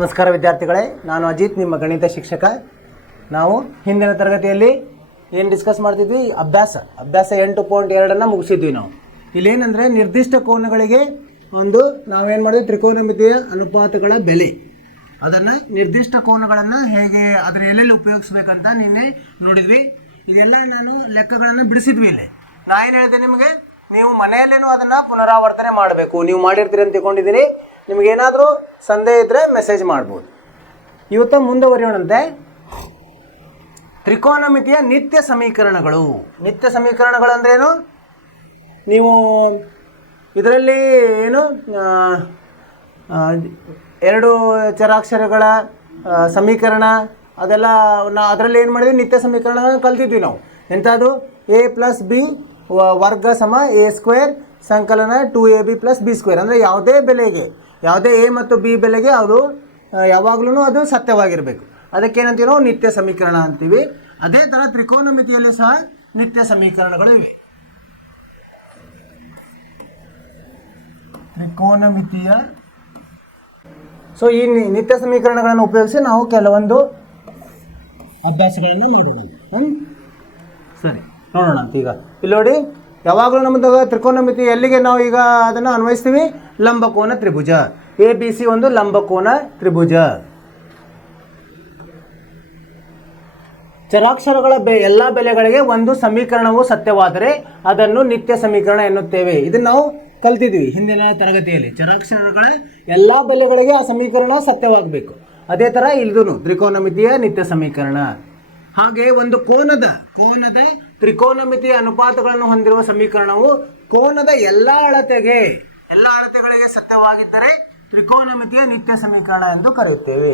ನಮಸ್ಕಾರ ವಿದ್ಯಾರ್ಥಿಗಳೇ, ನಾನು ಅಜಿತ್, ನಿಮ್ಮ ಗಣಿತ ಶಿಕ್ಷಕ. ನಾವು ಹಿಂದಿನ ತರಗತಿಯಲ್ಲಿ ಏನು ಡಿಸ್ಕಸ್ ಮಾಡ್ತಿದ್ವಿ? ಅಭ್ಯಾಸ 8.2 ಮುಗಿಸಿದ್ವಿ. ನಾವು ಇಲ್ಲೇನೆಂದರೆ ನಿರ್ದಿಷ್ಟ ಕೋನಗಳಿಗೆ ನಾವೇನು ಮಾಡಿದ್ವಿ, ತ್ರಿಕೋನಮಿತಿಯ ಅನುಪಾತಗಳ ಬೆಲೆ, ಅದನ್ನು ನಿರ್ದಿಷ್ಟ ಕೋನಗಳನ್ನು ಹೇಗೆ ಅದರ ಎಲ್ಲೆಲ್ಲಿ ಉಪಯೋಗಿಸ್ಬೇಕಂತ ನಿನ್ನೆ ನೋಡಿದ್ವಿ. ಇದೆಲ್ಲ ನಾನು ಲೆಕ್ಕಗಳನ್ನು ಬಿಡಿಸಿದ್ವಿ. ಇಲ್ಲಿ ನಾ ಏನು ಹೇಳಿದೆ ನಿಮಗೆ, ನೀವು ಮನೆಯಲ್ಲೇನೂ ಅದನ್ನು ಪುನರಾವರ್ತನೆ ಮಾಡಬೇಕು. ನೀವು ಮಾಡಿರ್ತೀರಿ ಅಂತ ತಿಳ್ಕೊಂಡಿದ್ದೀರಿ. ನಿಮಗೇನಾದರೂ ಸಂದೇಹ ಇದ್ದರೆ ಮೆಸೇಜ್ ಮಾಡ್ಬೋದು. ಇವತ್ತು ಮುಂದುವರಿಯೋಣಂತೆ. ತ್ರಿಕೋನಮಿತಿಯ ನಿತ್ಯ ಸಮೀಕರಣಗಳು. ನಿತ್ಯ ಸಮೀಕರಣಗಳು ಅಂದ್ರೇನು? ನೀವು ಇದರಲ್ಲಿ ಏನು ಎರಡು ಚರಾಕ್ಷರಗಳ ಸಮೀಕರಣ ಅದೆಲ್ಲ ಅದರಲ್ಲಿ ಏನು ಮಾಡಿದ್ವಿ, ನಿತ್ಯ ಸಮೀಕರಣಗಳನ್ನು ಕಲ್ತಿದ್ವಿ ನಾವು. ಎಂಥದ್ದು? a+b ವರ್ಗ ಸಮ a² ಸಂಕಲನ 2ab + b². ಅಂದರೆ ಯಾವುದೇ ಬೆಲೆಗೆ, ಯಾವುದೇ a ಮತ್ತು b ಬೆಲೆಗೆ ಅದು ಯಾವಾಗಲೂ ಅದು ಸತ್ಯವಾಗಿರಬೇಕು. ಅದಕ್ಕೇನಂತೀವಿ ನಾವು? ನಿತ್ಯ ಸಮೀಕರಣ ಅಂತೀವಿ. ಅದೇ ಥರ ತ್ರಿಕೋನಮಿತಿಯಲ್ಲೂ ಸಹ ನಿತ್ಯ ಸಮೀಕರಣಗಳು ಇವೆ. ತ್ರಿಕೋನಮಿತಿಯ ಈ ನಿತ್ಯ ಸಮೀಕರಣಗಳನ್ನು ಉಪಯೋಗಿಸಿ ನಾವು ಕೆಲವೊಂದು ಅಭ್ಯಾಸಗಳನ್ನು ನೋಡಬಹುದು. ಸರಿ, ನೋಡೋಣ ಅಂತ. ಈಗ ಇಲ್ಲಿ ನೋಡಿ, ಯಾವಾಗಲೂ ನಮ್ಮದು ತ್ರಿಕೋನಮಿತಿ ಎಲ್ಲಿಗೆ ನಾವು ಈಗ ಅದನ್ನು ಅನ್ವಯಿಸ್ತೀವಿ? ಲಂಬಕೋನ ತ್ರಿಭುಜ. ABC ಒಂದು ಲಂಬಕೋನ ತ್ರಿಭುಜ. ಚರಾಕ್ಷರಗಳ ಎಲ್ಲ ಬೆಲೆಗಳಿಗೆ ಒಂದು ಸಮೀಕರಣವು ಸತ್ಯವಾದರೆ ಅದನ್ನು ನಿತ್ಯ ಸಮೀಕರಣ ಎನ್ನುತ್ತೇವೆ. ಇದನ್ನು ನಾವು ಕಲ್ತಿದ್ವಿ ಹಿಂದಿನ ತರಗತಿಯಲ್ಲಿ. ಚರಾಕ್ಷರಗಳ ಎಲ್ಲ ಬೆಲೆಗಳಿಗೆ ಆ ಸಮೀಕರಣ ಸತ್ಯವಾಗಬೇಕು. ಅದೇ ಥರ ಇಲ್ಲಿದೂ ತ್ರಿಕೋನಮಿತಿಯ ನಿತ್ಯ ಸಮೀಕರಣ. ಹಾಗೆ ಒಂದು ಕೋನದ ತ್ರಿಕೋನಮಿತಿಯ ಅನುಪಾತಗಳನ್ನು ಹೊಂದಿರುವ ಸಮೀಕರಣವು ಕೋನದ ಎಲ್ಲ ಅಳತೆಗಳಿಗೆ ಸತ್ಯವಾಗಿದ್ದರೆ ತ್ರಿಕೋನಮಿತಿಯ ನಿತ್ಯ ಸಮೀಕರಣ ಎಂದು ಕರೆಯುತ್ತೇವೆ.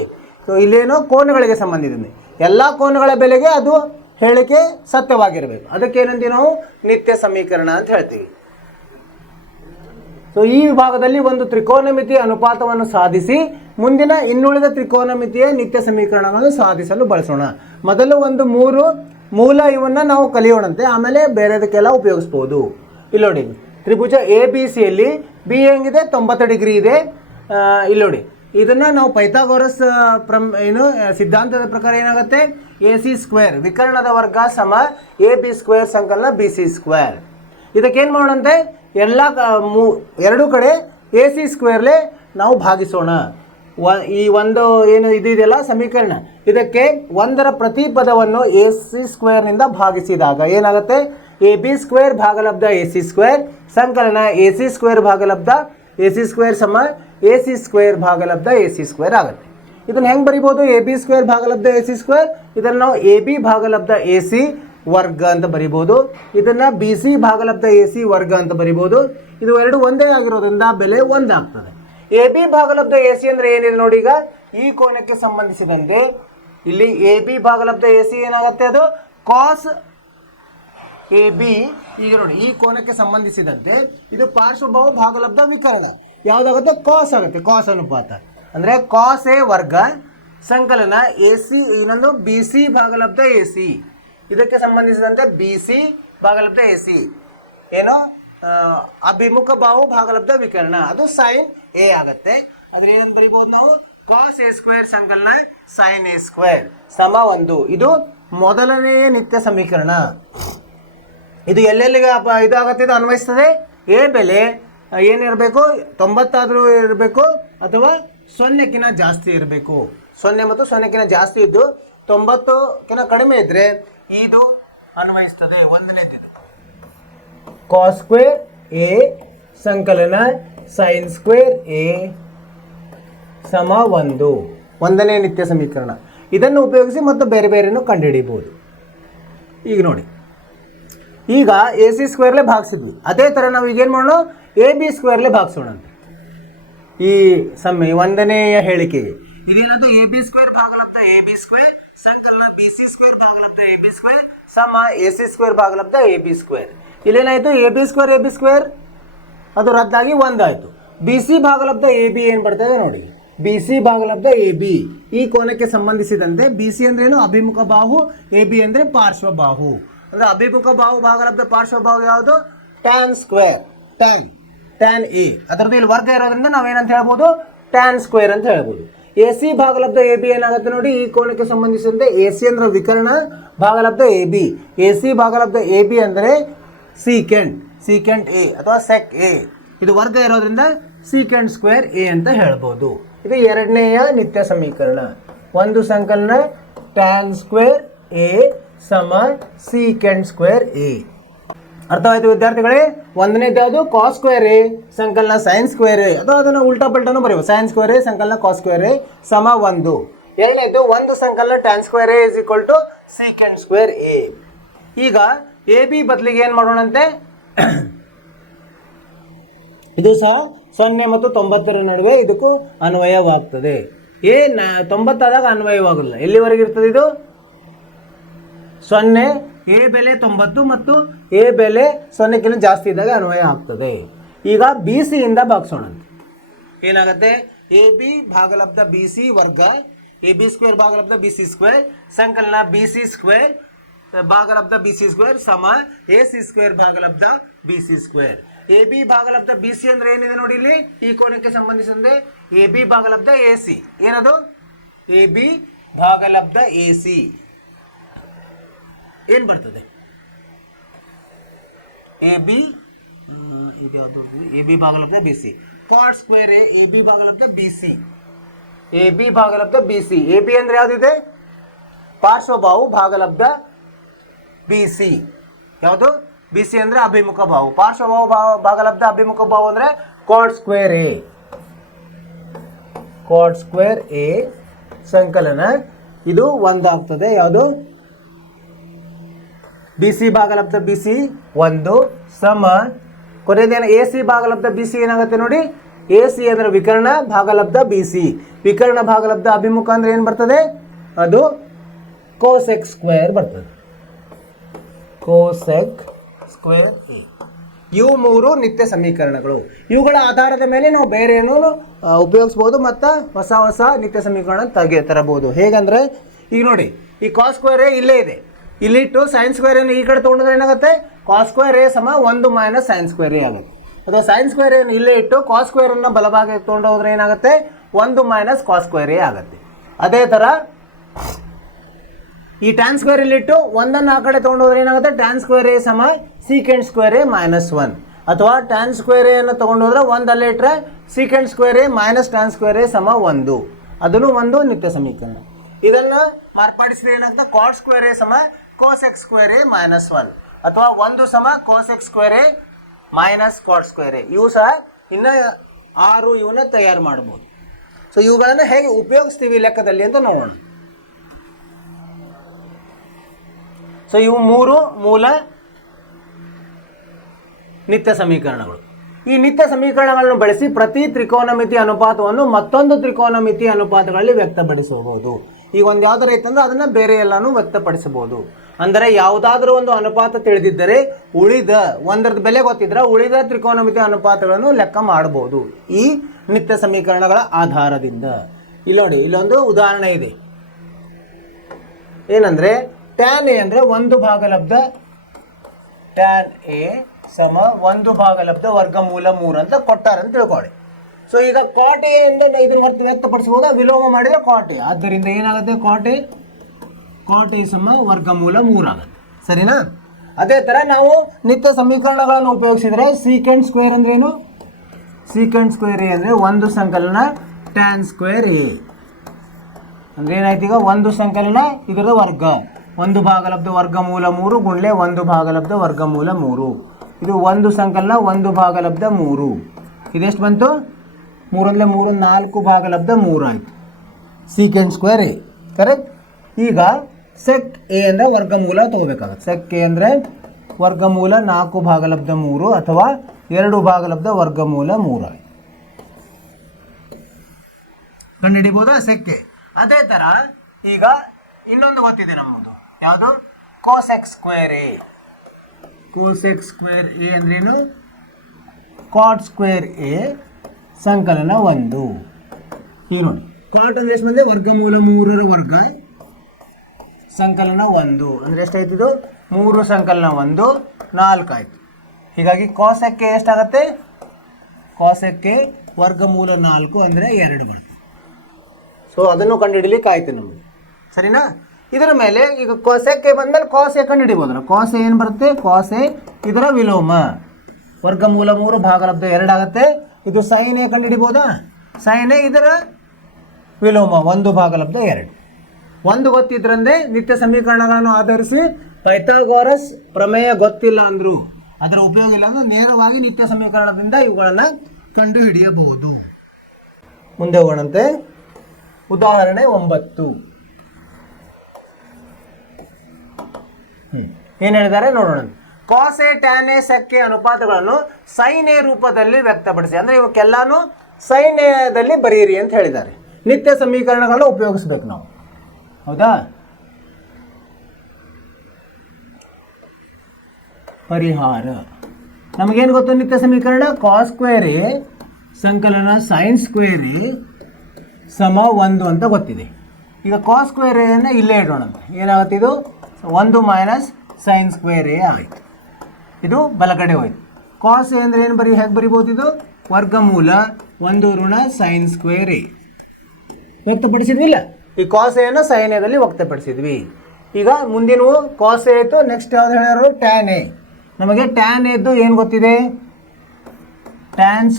ಇಲ್ಲೇನೋ ಕೋನಗಳಿಗೆ ಸಂಬಂಧಿಸಿದೆ. ಎಲ್ಲ ಕೋನಗಳ ಬೆಲೆಗೆ ಅದು ಹೇಳಿಕೆ ಸತ್ಯವಾಗಿರಬೇಕು. ಅದಕ್ಕೇನಂತೀವಿ ನಾವು? ನಿತ್ಯ ಸಮೀಕರಣ ಅಂತ ಹೇಳ್ತೀವಿ. ಈ ವಿಭಾಗದಲ್ಲಿ ಒಂದು ತ್ರಿಕೋನಮಿತಿಯ ಅನುಪಾತವನ್ನು ಸಾಧಿಸಿ ಮುಂದಿನ ಇನ್ನುಳಿದ ತ್ರಿಕೋನಮಿತಿಯ ನಿತ್ಯ ಸಮೀಕರಣಗಳನ್ನು ಸಾಧಿಸಲು ಬಳಸೋಣ. ಮೊದಲು ಒಂದು ಮೂಲ ಇವನ್ನು ನಾವು ಕಲಿಯೋಣಂತೆ, ಆಮೇಲೆ ಬೇರೆದಕ್ಕೆಲ್ಲ ಉಪಯೋಗಿಸ್ಬೋದು. ಇಲ್ಲಿ ನೋಡಿ, ತ್ರಿಭುಜ ABC ಬಿ ಹೆಂಗಿದೆ? 90 ಡಿಗ್ರಿ ಇದೆ. ಇಲ್ಲಿ ನೋಡಿ, ಇದನ್ನು ನಾವು ಪೈಥಾಗೋರಸ್ ಸಿದ್ಧಾಂತದ ಪ್ರಕಾರ ಏನಾಗುತ್ತೆ? AC² ವಿಕರ್ಣದ ವರ್ಗ ಸಮ AB² ಸಂಕಲನ BC². ಇದಕ್ಕೇನು ಮಾಡೋಣಂತೆ? ಎರಡು ಕಡೆ AC² ನಾವು ಭಾಗಿಸೋಣ. ಈ ಒಂದು ಏನು ಇದೆಯಲ್ಲ ಸಮೀಕರಣ, ಇದಕ್ಕೆ ಒಂದರ ಪ್ರತಿ ಪದವನ್ನು AC² ನಿಂದ ಭಾಗಿಸಿದಾಗ ಏನಾಗುತ್ತೆ? AB² ಭಾಗಲಬ್ಧ AC² ಸಂಕಲನ AC² ಭಾಗಲಬ್ಧ AC² ಸಮ AC² ಭಾಗಲಬ್ಧ AC² ಆಗುತ್ತೆ. ಇದನ್ನು ಹೆಂಗೆ ಬರಿಬೋದು? AB² ಭಾಗಲಬ್ಧ AC², ಇದನ್ನು ನಾವು AB ಭಾಗಲಬ್ಧ AC ವರ್ಗ ಅಂತ ಬರಿಬೋದು. ಇದನ್ನು BC ಭಾಗಲಬ್ಧ AC ವರ್ಗ ಅಂತ ಬರಿಬೋದು. ಇದು ಎರಡು ಒಂದೇ ಆಗಿರೋದ್ರಿಂದ ಬೆಲೆ 1 ಆಗ್ತದೆ. AB ಭಾಗಲಬ್ಧ AC ಅಂದರೆ ಏನಿದೆ ನೋಡಿ, ಈಗ ಈ ಕೋನಕ್ಕೆ ಸಂಬಂಧಿಸಿದಂತೆ ಇಲ್ಲಿ AB ಭಾಗಲಬ್ಧ AC ಏನಾಗುತ್ತೆ? ಅದು ಕಾಸ್ AB. ಈಗ ನೋಡಿ, ಈ ಕೋನಕ್ಕೆ ಸಂಬಂಧಿಸಿದಂತೆ ಇದು ಪಾರ್ಶ್ವಬಾಹು ಭಾಗಲಬ್ಧ ವಿಕರ್ಣ ಯಾವುದಾಗುತ್ತೆ? ಕಾಸ್ ಆಗುತ್ತೆ. ಕಾಸ್ ಅನುಪಾತ ಅಂದರೆ ಕಾಸ್ A ವರ್ಗ ಸಂಕಲನ AC ಇನ್ನೊಂದು BC ಭಾಗಲಬ್ಧ AC. ಇದಕ್ಕೆ ಸಂಬಂಧಿಸಿದಂತೆ BC ಭಾಗಲಬ್ಧ AC ಏನೋ ಅಭಿಮುಖ ಬಾಹು ಭಾಗಲಬ್ಧ ವಿಕರ್ಣ, ಅದು sin A ಆಗುತ್ತೆ. ಅದ್ರ ಏನಂತ ಬರಿಬೋದು ನಾವು? cos A² ಸಂಕಲನ sin A² ಸಮ 1. ಇದು ಮೊದಲನೆಯ ನಿತ್ಯ ಸಮೀಕರಣ. ಇದು ಎಲ್ಲೆಲ್ಲಿಗೆ ಇದಾಗುತ್ತೆ? ಇದು ಅನ್ವಯಿಸ್ತದೆ. A ಬೆಲೆ ಏನಿರಬೇಕು? 90 ಆದರೂ ಇರಬೇಕು ಅಥವಾ 0ಕ್ಕಿಂತ ಜಾಸ್ತಿ ಇರಬೇಕು. 0 ಮತ್ತು 0ಕ್ಕಿಂತ ಜಾಸ್ತಿ ಇದ್ದು 90ಕ್ಕಿಂತ ಕಡಿಮೆ ಇದ್ದರೆ ಇದು ಅನ್ವಯಿಸ್ತದೆ. ಒಂದನೇದು cos² A ಸಂಕಲನ sin² A ಸಮ 1. ಒಂದನೇ ನಿತ್ಯ ಸಮೀಕರಣ. ಇದನ್ನು ಉಪಯೋಗಿಸಿ ಮತ್ತು ಬೇರೆ ಬೇರೆನೂ ಕಂಡುಹಿಡಿಯಬಹುದು. ಈಗ ನೋಡಿ, ಈಗ AC² ಭಾಗಿಸಿದ್ವಿ. ಅದೇ ಥರ ನಾವು ಈಗೇನು ಮಾಡೋಣ? AB² ಭಾಗಿಸೋಣ ಅಂತ. ಈ ಒಂದನೆಯ ಹೇಳಿಕೆಗೆ ಇದೇನದು? AB² ಭಾಗಲಬ್ಧ AB² ಸಂಕಲನ BC² ಭಾಗಲಬ್ಧ AB² ಸಮ AC² ಭಾಗಲಬ್ಧ AB². ಇಲ್ಲೇನಾಯಿತು? AB² ಅದು ರದ್ದಾಗಿ 1 ಆಯಿತು. BC ಭಾಗಲಬ್ಧ AB ಏನು ಬರ್ತದೆ ನೋಡಿ? BC ಭಾಗಲಬ್ಧ AB ಈ ಕೋನಕ್ಕೆ ಸಂಬಂಧಿಸಿದಂತೆ BC ಅಂದ್ರೆ ಏನು? ಅಭಿಮುಖ ಬಾಹು, AB ಅಂದರೆ ಪಾರ್ಶ್ವಬಾಹು. ಅಂದರೆ ಅಭಿಮುಖ ಬಾಹು ಭಾಗಲಬ್ಧ ಪಾರ್ಶ್ವಬಾಹು ಯಾವುದು? tan A. ಅದರದ್ದು ಇಲ್ಲಿ ವರ್ಗ ಇರೋದ್ರಿಂದ ನಾವೇನಂತ ಹೇಳ್ಬೋದು? tan² ಅಂತ ಹೇಳ್ಬೋದು. ಎ ಸಿ ಭಾಗಲಬ್ಧ ಎ ಬಿ ಏನಾಗುತ್ತೆ ನೋಡಿ, ಈ ಕೋನಕ್ಕೆ ಸಂಬಂಧಿಸಿದಂತೆ ಎ ಸಿ ಅಂದ್ರೆ ವಿಕರ್ಣ, ಭಾಗಲಬ್ಧ ಎ ಬಿ. ಎ ಸಿ ಭಾಗಲಬ್ಧ ಎ ಬಿ ಅಂದರೆ ಸೀಕೆಂಟ್ ಎ ಅಥವಾ ಸೆಕ್ ಎ. ಇದು ವರ್ಗ ಇರೋದ್ರಿಂದ ಸೀಕೆಂಟ್ ಸ್ಕ್ವೇರ್ ಎ ಅಂತ ಹೇಳ್ಬೋದು. ಇದು ಎರಡನೆಯ ನಿತ್ಯ ಸಮೀಕರಣ. ಒಂದು ಸಂಕಲನ ಟ್ಯಾನ್ ಸ್ಕ್ವೇರ್ ಎ ಸಮ ಸೀಕೆಂಟ್ ಸ್ಕ್ವೇರ್ ಎ. ಅರ್ಥವಾಯ್ತು ವಿದ್ಯಾರ್ಥಿಗಳೇ? ಒಂದನೇದು ಯಾವುದು? ಕಾಸ್ ಸ್ಕ್ವೇರ್ ಎ ಸಂಕಲನ ಸೈನ್ ಸ್ಕ್ವೇರ್ ಎ, ಅಥವಾ ಅದನ್ನು ಉಲ್ಟಾ ಪಲ್ಟಾನು ಬರೆಯುವ. ಸೈನ್ ಸ್ಕ್ವೇರ್ ಎ ಸಂಕಲನ ಕಾಸ್ ಸ್ಕ್ವೇರ್ ಎ ಸಮ 1. ಎರಡನೇದು ಒಂದು ಸಂಕಲನ tan square a is equal to secant square a. ಈಗ ಎ ಬಿ ಬದಲಿಗೆ ಏನು ಮಾಡೋಣಂತೆ? ಇದು ಸಹ 0 ಮತ್ತು 90 ನಡುವೆ ಇದಕ್ಕೂ ಅನ್ವಯವಾಗ್ತದೆ. 90 ಆದಾಗ ಅನ್ವಯವಾಗಲ್ಲ. ಎಲ್ಲಿವರೆಗೆ ಇರ್ತದೆ ಇದು? 0, ಎ ಬೆಲೆ 90 ಮತ್ತು ಎ ಬೆಲೆ 0ಕ್ಕಿಂತ ಜಾಸ್ತಿ ಇದ್ದಾಗ ಅನ್ವಯ ಆಗ್ತದೆ. ಈಗ ಬಿ ಸಿ ಇಂದ ಭಾಗಿಸೋಣ. ಏನಾಗುತ್ತೆ? ಎ ಬಿ ಭಾಗಲಬ್ಧ ಬಿ ಸಿ ವರ್ಗ, ಎ ಬಿ ಸ್ಕ್ವೇರ್ ಭಾಗಲಬ್ಧ ಬಿ ಸಿ ಸ್ಕ್ವೇರ್ ಸಂಕಲನ ಬಿ ಸಿ ಸ್ಕ್ವೇರ್ ಭಾಗಲಬ್ಧ ಬಿ ಸಿ ಸ್ಕ್ವೇರ್ ಸಮ ಎ ಸಿ ಸ್ಕ್ವೇರ್ ಭಾಗಲಬ್ಧ B C square. A B ಭಾಗಲಬ್ಧ ಬಿ ಸಿ ಅಂದ್ರೆ ಏನಿದೆ ನೋಡಿ ಇಲ್ಲಿ, ಈ ಕೋನಕ್ಕೆ ಸಂಬಂಧಿಸಿದಂತೆ ಎ ಬಿ ಭಾಗಲಬ್ಧ ಎ ಸಿ. ಏನದು? ಎ ಬಿ ಭಾಗಲಬ್ಧ ಎ ಸಿ ಏನ್ ಬರ್ತದೆ? ಎ ಬಿ ಭಾಗಲಬ್ಧ B C cot square A B ಭಾಗಲಬ್ಧ ಬಿ ಸಿ. ಎ ಬಿ ಭಾಗಲಬ್ಧ ಬಿ ಸಿ. ಎ ಬಿ ಅಂದ್ರೆ ಯಾವ್ದಿದೆ? ಪಾರ್ಶ್ವಬಾಹು ಭಾಗಲಬ್ಧ ಬಿ ಸಿ. ಯಾವುದು? ಬಿ ಸಿ ಅಂದ್ರೆ ಅಭಿಮುಖ ಬಾಹು. ಪಾರ್ಶ್ವಬಾಹು ಭಾಗಲಬ್ಧ ಅಭಿಮುಖ ಬಾಹು ಅಂದ್ರೆ ಕಾಟ್ ಸ್ಕ್ವೇರ್ ಎ ಸಂಕಲನ ಇದು 1 ಆಗ್ತದೆ. ಯಾವುದು? ಬಿ ಸಿ ಭಾಗಲಬ್ಧ ಬಿ ಸಿ 1 ಸಮ ಕೊನೆಯದೇನು? ಎ ಸಿ ಭಾಗಲಬ್ಧ ಬಿ ಸಿ ಏನಾಗುತ್ತೆ ನೋಡಿ, ಎ ಸಿ ಅಂದ್ರೆ ವಿಕರ್ಣ ಭಾಗಲಬ್ಧ ಬಿ ಸಿ. ವಿಕರ್ಣ ಭಾಗಲಬ್ಧ ಅಭಿಮುಖ ಅಂದ್ರೆ ಏನು ಬರ್ತದೆ? ಅದು ಕೋಸೆಕ್ ಸ್ಕ್ವೇರ್ ಬರ್ತದೆ. Cosec square a. ಇವು 3 ನಿತ್ಯ ಸಮೀಕರಣಗಳು. ಇವುಗಳ ಆಧಾರದ ಮೇಲೆ ನಾವು ಬೇರೆ ಏನೋ ಉಪಯೋಗಿಸ್ಬೋದು ಮತ್ತು ಹೊಸ ನಿತ್ಯ ಸಮೀಕರಣ ತರಬಹುದು. ಹೇಗಂದ್ರೆ ಈಗ ನೋಡಿ, ಈ ಕಾಸ್ ಸ್ಕ್ವೇರ್ ಎ ಇಲ್ಲೇ ಇದೆ. ಇಲ್ಲಿಟ್ಟು ಸೈನ್ ಸ್ಕ್ವೇರ್ ಅನ್ನು ಈ ಕಡೆ ತೊಗೊಂಡ್ರೆ ಏನಾಗುತ್ತೆ? ಕಾಸ್ ಸ್ಕ್ವೇರ್ ಎ ಸಮ 1 ಮೈನಸ್ ಸೈನ್ ಸ್ಕ್ವೇರ್ ಎ ಆಗುತ್ತೆ. ಅಥವಾ ಸೈನ್ ಸ್ಕ್ವೇರ್ ಅನ್ನು ಇಲ್ಲೇ ಇಟ್ಟು ಕಾಸ್ ಸ್ಕ್ವೇರ್ ಅನ್ನು ಬಲಭಾಗಕ್ಕೆ ತೊಗೊಂಡು ಹೋದ್ರೆ ಏನಾಗುತ್ತೆ? 1 ಮೈನಸ್ ಕಾಸ್ ಸ್ಕ್ವೇರ್ ಎ ಆಗುತ್ತೆ. ಅದೇ ಥರ ಈ ಟ್ಯಾನ್ ಸ್ಕ್ವೇರ್ ಇಲ್ಲಿಟ್ಟು 1 ಆ ಕಡೆ ತೊಗೊಂಡು ಹೋದ್ರೆ ಏನಾಗುತ್ತೆ? ಟ್ಯಾನ್ ಸ್ಕ್ವೇರ್ ಎ ಸಮ ಸೀಕೆಂಟ್ ಸ್ಕ್ವೇರ್ ಎ ಮೈನಸ್ 1. ಅಥವಾ ಟ್ಯಾನ್ ಸ್ಕ್ವೇರ್ ಎ ಅನ್ನು ತೊಗೊಂಡು ಹೋದ್ರೆ 1 ಅಲ್ಲೇ ಇಟ್ಟರೆ secant square A minus tan square a ಸಮ 1. ಅದನ್ನು ಒಂದು ನಿತ್ಯ ಸಮೀಕರಣ. ಇದನ್ನು ಮಾರ್ಪಾಡಿಸಿದ್ರೆ ಏನಾಗುತ್ತೆ? ಕಾಟ್ ಸ್ಕ್ವೇರ್ ಎ ಸಮ ಕೋಸೆಕ್ ಸ್ಕ್ವೇರ್ ಎ ಮೈನಸ್ 1 ಅಥವಾ 1 ಸಮ cosec square A minus cot square a. ಇವು ಸಹ ಇನ್ನು 6 ಇವನ್ನ ತಯಾರು ಮಾಡ್ಬೋದು. ಸೊ ಇವುಗಳನ್ನು ಹೇಗೆ ಉಪಯೋಗಿಸ್ತೀವಿ ಲೆಕ್ಕದಲ್ಲಿ ಅಂತ ನೋಡೋಣ. ಸೊ ಇವು 3 ಮೂಲ ನಿತ್ಯ ಸಮೀಕರಣಗಳು. ಈ ನಿತ್ಯ ಸಮೀಕರಣಗಳನ್ನು ಬಳಸಿ ಪ್ರತಿ ತ್ರಿಕೋನಮಿತಿ ಅನುಪಾತವನ್ನು ಮತ್ತೊಂದು ತ್ರಿಕೋನಮಿತಿ ಅನುಪಾತಗಳಲ್ಲಿ ವ್ಯಕ್ತಪಡಿಸಬಹುದು. ಈಗ ಒಂದು ಯಾವ್ದಾರು ಐತಂದ್ರೆ ಅದನ್ನ ಬೇರೆ ಎಲ್ಲಾನು ವ್ಯಕ್ತಪಡಿಸಬಹುದು. ಅಂದರೆ ಯಾವುದಾದ್ರೂ ಒಂದು ಅನುಪಾತ ತಿಳಿದಿದ್ದರೆ ಉಳಿದ ಒಂದರದ ಬೆಲೆ ಗೊತ್ತಿದ್ರೆ ಉಳಿದ ತ್ರಿಕೋನಮಿತಿ ಅನುಪಾತಗಳನ್ನು ಲೆಕ್ಕ ಮಾಡಬಹುದು ಈ ನಿತ್ಯ ಸಮೀಕರಣಗಳ ಆಧಾರದಿಂದ. ಇಲ್ಲಿ ನೋಡಿ, ಇಲ್ಲೊಂದು ಉದಾಹರಣೆ ಇದೆ. ಏನಂದ್ರೆ ಟ್ಯಾನ್ ಎ ಅಂದ್ರೆ 1 ಭಾಗಲಬ್ಧ ಟ್ಯಾನ್ ಎ ಸಮ 1 ಭಾಗಲಬ್ಧ ವರ್ಗಮೂಲ 3 ಅಂತ ಕೊಟ್ಟಾರಂತ ತಿಳ್ಕೊಳ್ಳಿ. ಸೊ ಈಗ ಕಾಟ್ ಎ ಇಂದ ಇದನ್ನ ವ್ಯಕ್ತಪಡಿಸಬಹುದಾ? ವಿಲೋಮ ಮಾಡಿದ್ರೆ ಕಾಟ್ ಎ. ಆದ್ದರಿಂದ ಏನಾಗುತ್ತೆ? ಕಾಟ್ ಎ ಸಮ ವರ್ಗಮೂಲ 3 ಆಗುತ್ತೆ. ಸರಿನಾ? ಅದೇ ತರ ನಾವು ನಿತ್ಯ ಸಮೀಕರಣಗಳನ್ನು ಉಪಯೋಗಿಸಿದ್ರೆ ಸೀಕೆಂಟ್ ಸ್ಕ್ವೇರ್ ಅಂದ್ರೆ ಏನು? ಸೀಕೆಂಟ್ ಸ್ಕ್ವೇರ್ ಎ ಅಂದ್ರೆ 1 ಸಂಕಲನ ಟ್ಯಾನ್ ಸ್ಕ್ವೇರ್ ಎ ಅಂದ್ರೆ ಏನಾಯ್ತು? ಈಗ 1 ಸಂಕಲನ ಇದರ ವರ್ಗ 1 ಭಾಗಲಬ್ಧ ವರ್ಗಮೂಲ 3 ಗುಣ್ಲೆ 1 ಭಾಗಲಬ್ಧ ವರ್ಗಮೂಲ 3. ಇದು 1 ಸಂಕಲನ 1 ಭಾಗಲಬ್ಧ 3. ಇದೆಷ್ಟು ಬಂತು? 3 ಅಂದರೆ 3 4 ಭಾಗಲಬ್ಧ 3 ಆಯಿತು. Secant square A correct. ಈಗ ಸೆಕ್ ಎ ಅಂದರೆ ವರ್ಗಮೂಲ ತಗೋಬೇಕಾಗುತ್ತೆ. ಸೆಕ್ ಎ ಅಂದರೆ ವರ್ಗಮೂಲ 4 ಭಾಗಲಬ್ಧ 3 ಅಥವಾ 2 ಭಾಗಲಬ್ಧ ವರ್ಗಮೂಲ 3 ಆಯಿತು. ಕಂಡುಹಿಡಿಬೋದಾ? Sec A. ಅದೇ ಥರ ಈಗ ಇನ್ನೊಂದು ಗೊತ್ತಿದೆ ನಮ್ಮದು. ಯಾವುದು? Cosec square A. Cosec square A ಅಂದ್ರೇನು? ಕಾಟ್ ಸ್ಕ್ವೇರ್ ಎ ಸಂಕಲನ 1. ಈಗ ನೋಡಿ, ಕಾಟ್ ಅಂದ್ರೆ ಎಷ್ಟು ಬಂದೆ? ವರ್ಗಮೂಲ 3ರ ವರ್ಗ ಸಂಕಲನ 1 ಅಂದ್ರೆ ಎಷ್ಟಾಯ್ತು? 3 ಸಂಕಲನ 1 4 ಆಯ್ತು. ಹೀಗಾಗಿ ಕೋಸೆಕ್ ಎ ಎಷ್ಟಾಗತ್ತೆ? ಕೋಸೆಕ್ ಎ ವರ್ಗಮೂಲ 4 ಅಂದರೆ 2 ಬರುತ್ತೆ. ಸೊ ಸೊ ಅದನ್ನು ಕಂಡುಹಿಡಿಲಿಕ್ಕೆ ಆಯ್ತು ನಮಗೆ, ಸರಿನಾ. ಇದರ ಮೇಲೆ ಈಗ ಸೆಕ್ಕೆ ಬಂದಮೇಲೆ ಕಾಸೆ ಕಂಡುಹಿಡಿಬೋದಲ್ಲ. ಕಾಸೆ ಏನು ಬರುತ್ತೆ, ಕಾಸೆ ಇದರ ವಿಲೋಮ, ವರ್ಗಮೂಲ 3 ಭಾಗಲಬ್ಧ 2 ಆಗುತ್ತೆ. ಇದು ಸೈನ್ ಎ ಕಂಡುಹಿಡಿಬೋದಾ, ಸೈನ್ ಎ ಇದರ ವಿಲೋಮ 1 ಭಾಗಲಬ್ಧ 2. ಒಂದು ಗೊತ್ತಿದ್ರಂದ್ರೆ ನಿತ್ಯ ಸಮೀಕರಣಗಳನ್ನು ಆಧರಿಸಿ ಪೈಥಾಗೋರಸ್ ಪ್ರಮೇಯ ಗೊತ್ತಿಲ್ಲ ಅಂದ್ರು ಅದರ ಉಪಯೋಗ ಇಲ್ಲ ಅಂದ್ರೆ ನೇರವಾಗಿ ನಿತ್ಯ ಸಮೀಕರಣದಿಂದ ಇವುಗಳನ್ನು ಕಂಡು ಹಿಡಿಯಬಹುದು. ಮುಂದೆ ಹೋಗೋಣಂತೆ. ಉದಾಹರಣೆ 9 ಏನು ಹೇಳಿದ್ದಾರೆ ನೋಡೋಣ. Cos A tan A sec A ಅನುಪಾತಗಳನ್ನು ಸೈನ್ ಎ ರೂಪದಲ್ಲಿ ವ್ಯಕ್ತಪಡಿಸಿ. ಅಂದರೆ ಇವಕ್ಕೆಲ್ಲಾನು ಸೈನ್ ಎದಲ್ಲಿ ಬರೆಯಿರಿ ಅಂತ ಹೇಳಿದ್ದಾರೆ. ನಿತ್ಯ ಸಮೀಕರಣಗಳನ್ನು ಉಪಯೋಗಿಸ್ಬೇಕು ನಾವು, ಹೌದಾ. ಪರಿಹಾರ ನಮಗೇನು ಗೊತ್ತು, ನಿತ್ಯ ಸಮೀಕರಣ ಕಾಸ್ ಸ್ಕ್ವೇರ್ ಎ ಸಂಕಲನ ಸೈನ್ ಸ್ಕ್ವೇರ್ ಎ ಸಮ 1 ಅಂತ ಗೊತ್ತಿದೆ. ಈಗ ಕಾಸ್ ಸ್ಕ್ವೇರ್ ಎನ್ನು ಇಲ್ಲೇ ಇಡೋಣ ಅಂತ. ಏನಾಗುತ್ತೆ, ಇದು 1 ಮೈನಸ್ ಸೈನ್ ಸ್ಕ್ವೇರ್ ಎ ಆಯಿತು. ಇದು ಬಲಗಡೆ ಹೋಯ್ತು. ಕಾಸ್ ಎ ಅಂದರೆ ಏನು ಹೇಗೆ ಬರಿಬೋದು, ಇದು ವರ್ಗಮೂಲ 1 ಋಣ ಸೈನ್ ಸ್ಕ್ವೇರ್ ಎ ವ್ಯಕ್ತಪಡಿಸಿದ್ವಿಲ್ಲ. ಈ ಕಾಸ್ ಎನ್ನು ಸೈನ್ ಎದಲ್ಲಿ ವ್ಯಕ್ತಪಡಿಸಿದ್ವಿ. ಈಗ ಮುಂದಿನವು ಕಾಸ್ ಎ ಆಯಿತು. ನೆಕ್ಸ್ಟ್ ಯಾವ್ದು ಹೇಳ್ಯಾರು, ಟ್ಯಾನ್ ಎ. ನಮಗೆ ಟ್ಯಾನ್ ಎದ್ದು ಏನು ಗೊತ್ತಿದೆ, ಟ್ಯಾನ್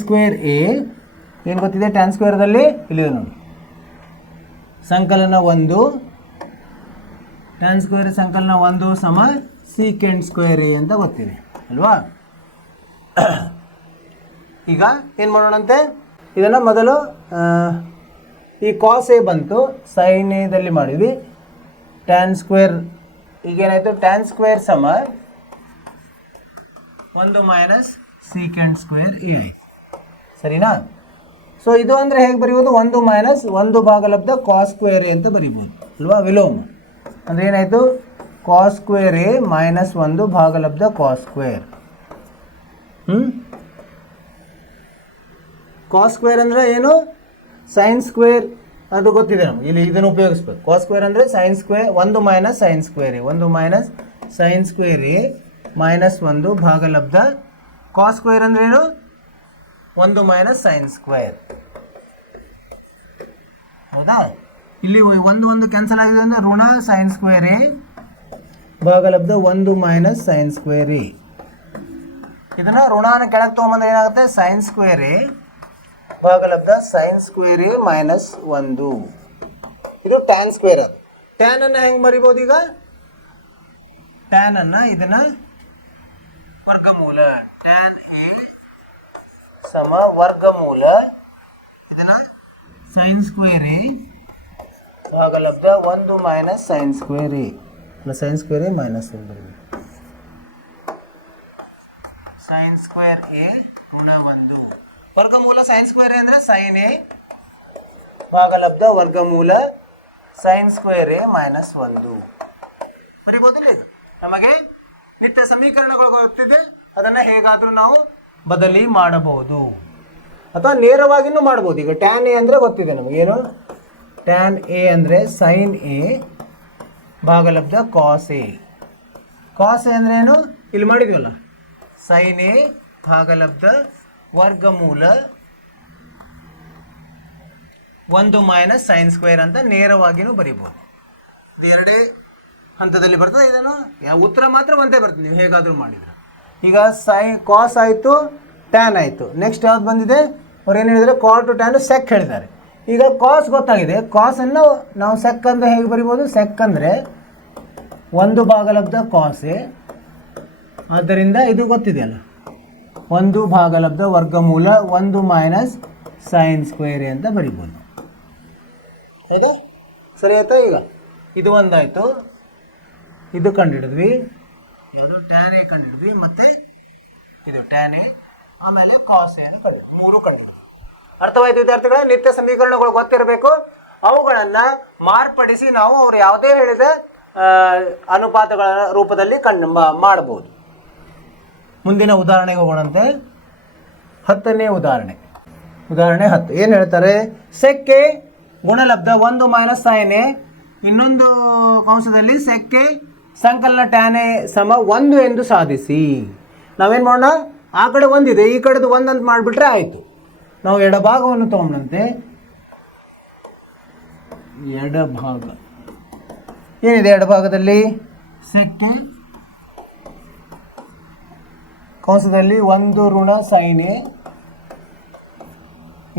ಸ್ಕ್ವೇರ್ ಎ ಏನು ಗೊತ್ತಿದೆ. ಟ್ಯಾನ್ ಸ್ಕ್ವೇರ್ದಲ್ಲಿ ಇಲ್ಲಿ ನೋಡಿ ಸಂಕಲನ 1, ಟ್ಯಾನ್ ಸ್ಕ್ವೇರ್ ಸಂಕಲನ 1 ಸಮ ಸೀಕೆಂಡ್ ಸ್ಕ್ವೇರ್ ಎ ಅಂತ ಗೊತ್ತಿದೆ ಅಲ್ವಾ. ಈಗ ಏನು ಮಾಡೋಣಂತೆ, ಇದನ್ನು ಮೊದಲು ಈ ಕಾಸ್ ಎ ಬಂತು, ಸೈನ್ ಎದಲ್ಲಿ ಮಾಡಿದ್ವಿ. ಟ್ಯಾನ್ ಸ್ಕ್ವೇರ್ ಈಗೇನಾಯಿತು, ಟ್ಯಾನ್ ಸ್ಕ್ವೇರ್ ಸಮ 1 ಮೈನಸ್ ಸೀಕೆಂಡ್ ಸ್ಕ್ವೇರ್ ಎ ಆಯಿತು, ಸರಿನಾ. ಸೊ ಇದು ಅಂದರೆ ಹೇಗೆ ಬರೀಬೋದು, 1 ಮೈನಸ್ 1 ಭಾಗಲಬ್ಧ ಕಾಸ್ ಸ್ಕ್ವೇರ್ ಎ ಅಂತ ಬರಿಬೋದು ಅಲ್ವಾ. ವಿಲೋಮ ಅಂದರೆ ಏನಾಯಿತು, ಕಾಸ್ ಸ್ಕ್ವೇರ್ ಎ ಮೈನಸ್ 1 ಭಾಗಲಬ್ಧ ಕಾಸ್ ಸ್ಕ್ವೇರ್. ಕಾಸ್ ಸ್ಕ್ವೇರ್ ಅಂದರೆ ಏನು, ಸೈನ್ ಸ್ಕ್ವೇರ್, ಅದು ಗೊತ್ತಿದೆ ನಮಗೆ. ಇಲ್ಲಿ ಇದನ್ನು ಉಪಯೋಗಿಸ್ಬೇಕು. ಕಾಸ್ ಸ್ಕ್ವೇರ್ ಅಂದರೆ sine square 1 minus sine square A, 1 minus sine square A minus 1 ಭಾಗಲಬ್ಧ ಕಾಸ್ ಸ್ಕ್ವೇರ್ ಅಂದ್ರೆ ಏನು, 1 ಮೈನಸ್ ಸೈನ್ ಸ್ಕ್ವೇರ್, ಹೌದಾ. ಇಲ್ಲಿ 1 ಕ್ಯಾನ್ಸಲ್ ಆಗಿದೆ ಅಂದರೆ ಋಣ ಸೈನ್ ಸ್ಕ್ವೇರ್ ಎ ಭಾಗಲಬ್ಧ 1 ಮೈನಸ್ ಸೈನ್ ಸ್ಕ್ವೇರ್ ಎ. ಇದನ್ನು ಋಣನ ಕೆಳಗೆ ತೊಗೊಂಬಂದ್ರೆ ಏನಾಗುತ್ತೆ, ಸೈನ್ ಸ್ಕ್ವೇರ್ ಎ ಭಾಗಲಬ್ಧ ಸೈನ್ ಸ್ಕ್ವೇರ್ ಎ ಮೈನಸ್ 1. ಇದು ಟ್ಯಾನ್ ಸ್ಕ್ವೇರ್. ಅದು ಟ್ಯಾನ್ ಅನ್ನು ಹೆಂಗೆ ಬರಿಬೋದು, ಈಗ ಟ್ಯಾನ್ ಅನ್ನು ಇದನ್ನ ವರ್ಗಮೂಲ ಟ್ಯಾನ್ ಎ ಸಮ ವರ್ಗಮೂಲ ಇದನ್ನ ಸೈನ್ ಸ್ಕ್ವೇರ್ ಎ ಭಾಗಲಬ್ಧ 1 minus sine square A, sine square A minus 1, sine square A ಋಣ 1 ವರ್ಗಮೂಲ ಸೈನ್ ಸ್ಕ್ವೇರ್ ಎ ಅಂದರೆ ಸೈನ್ ಎ ಭಾಗಲಬ್ಧ ವರ್ಗಮೂಲ ಸೈನ್ ಸ್ಕ್ವೇರ್ ಎ ಮೈನಸ್ 1 ಬರಿಬೋದಿಲ್ಲ. ಇದು ನಮಗೆ ನಿತ್ಯ ಸಮೀಕರಣಗಳು ಗೊತ್ತಿದೆ, ಅದನ್ನು ಹೇಗಾದರೂ ನಾವು ಬದಲಿ ಮಾಡಬಹುದು ಅಥವಾ ನೇರವಾಗಿಯೂ ಮಾಡ್ಬೋದು. ಈಗ ಟ್ಯಾನ್ ಎ ಅಂದರೆ ಗೊತ್ತಿದೆ ನಮಗೇನು, ಟ್ಯಾನ್ ಎ ಅಂದರೆ ಸೈನ್ ಎ ಭಾಗಲಬ್ಧ ಕಾಸ್ ಎ. ಕಾಸ್ ಎ ಅಂದರೆ ಏನು, ಇಲ್ಲಿ ಮಾಡಿದ್ವಲ್ಲ, ಸೈನ್ ಎ ಭಾಗಲಬ್ಧ ವರ್ಗಮೂಲ 1 ಮೈನಸ್ ಸೈನ್ ಸ್ಕ್ವೇರ್ ಅಂತ ನೇರವಾಗಿಯೂ ಬರಿಬೋದು. ಇದು ಎರಡೇ ಹಂತದಲ್ಲಿ ಬರ್ತದೆ. ಇದನ್ನು ಉತ್ತರ ಮಾತ್ರ ಒಂದೇ ಬರ್ತದೆ ನೀವು ಹೇಗಾದರೂ ಮಾಡಿದ್ರೆ. ಈಗ ಕಾಸ್ ಆಯಿತು, ಟ್ಯಾನ್ ಆಯಿತು. ನೆಕ್ಸ್ಟ್ ಯಾವ್ದು ಬಂದಿದೆ, ಅವ್ರು ಏನು ಹೇಳಿದರೆ ಕಾಟ್ ಟು ಟ್ಯಾನ್ ಸೆಕ್ ಹೇಳಿದ್ದಾರೆ. ಈಗ ಕಾಸ್ ಗೊತ್ತಾಗಿದೆ. ಕಾಸನ್ನು ನಾವು ಸೆಕ್ ಅಂದರೆ ಹೇಗೆ ಬರಿಬೋದು, ಸೆಕ್ ಅಂದರೆ 1 ಭಾಗಲಬ್ಧ ಕಾಸ್ ಎ, ಆದ್ದರಿಂದ ಇದು ಗೊತ್ತಿದೆಯಲ್ಲ 1 ಭಾಗಲಬ್ಧ ವರ್ಗಮೂಲ 1 ಮೈನಸ್ ಸೈನ್ ಸ್ಕ್ವೇರ್ ಎ ಅಂತ ಬರಿಬೋದು. ಆಯಿತಾ, ಸರಿ ಆಯಿತಾ. ಈಗ ಇದು ಒಂದಾಯಿತು, ಇದು ಕಂಡುಹಿಡಿದ್ವಿ, ಇದು ಟ್ಯಾನ್ ಎ ಕಂಡುಹಿಡಿದ್ವಿ, ಮತ್ತು ಇದು ಟ್ಯಾನ್ ಎ, ಆಮೇಲೆ ಕಾಸ್ ಎ ಕಂಡು 3 ಕಂಡು. ಅರ್ಥವಾಯ್ತು ವಿದ್ಯಾರ್ಥಿಗಳ, ನಿತ್ಯ ಸಮೀಕರಣಗಳು ಗೊತ್ತಿರಬೇಕು. ಅವುಗಳನ್ನು ಮಾರ್ಪಡಿಸಿ ನಾವು ಅವರು ಯಾವುದೇ ಹೇಳಿದ ಅನುಪಾತಗಳ ರೂಪದಲ್ಲಿ ಮಾಡಬಹುದು. ಮುಂದಿನ ಉದಾಹರಣೆಗೆ ಹೋಗೋಣಂತೆ. 10ನೇ ಉದಾಹರಣೆ. ಉದಾಹರಣೆ 10 ಏನು ಹೇಳ್ತಾರೆ, ಸೆಕ್ಕೆ ಗುಣಲಬ್ಧ 1 ಮೈನಸ್ ಸೈನ್ ಎ, ಇನ್ನೊಂದು ಕಂಸದಲ್ಲಿ ಸೆಕ್ಕೆ ಸಂಕಲನ ಟ್ಯಾನ್ ಎ ಸಮ 1 ಎಂದು ಸಾಧಿಸಿ. ನಾವೇನು ಮಾಡೋಣ, ಆ ಕಡೆ 1 ಇದೆ, ಈ ಕಡೆದು 1 ಅಂತ ಮಾಡಿಬಿಟ್ರೆ ಆಯಿತು. ನಾವು ಎಡಭಾಗವನ್ನು ತೊಗೊಂಡಂತೆ ಎಡಭಾಗ ಏನಿದೆ ಎಡಭಾಗದಲ್ಲಿ? ಸೆಕ್ ಕಂಸದಲ್ಲಿ 1 ಋಣ sin A,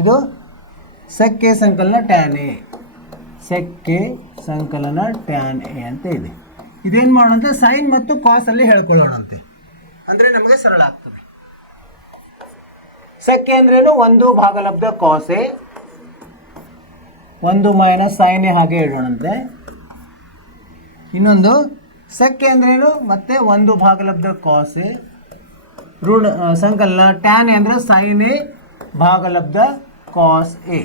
ಇದು sec A ಸಂಕಲನ tan A, sec A ಸಂಕಲನ tan A ಅಂತ ಇದೆ. ಇದೇನು ಮಾಡೋಣ, ಸೈನ್ ಮತ್ತು ಕಾಸ್ ಅಲ್ಲಿ ಹೇಳ್ಕೊಳ್ಳೋಣಂತೆ, ಅಂದರೆ ನಮಗೆ ಸರಳ ಆಗ್ತದೆ. sec A ಅಂದ್ರೇನು? 1 ಭಾಗಲಬ್ಧ cos A, 1 minus sin A ಹಾಗೆ ಇಡೋಣಂತೆ. ಇನ್ನೊಂದು sec A ಅಂದ್ರೇನು? ಮತ್ತೆ 1 ಭಾಗಲಬ್ಧ cos A ಋಣ ಸಂಕಲನ ಟ್ಯಾನ್ ಎ ಅಂದರೆ sin A ಭಾಗಲಬ್ಧ cos A.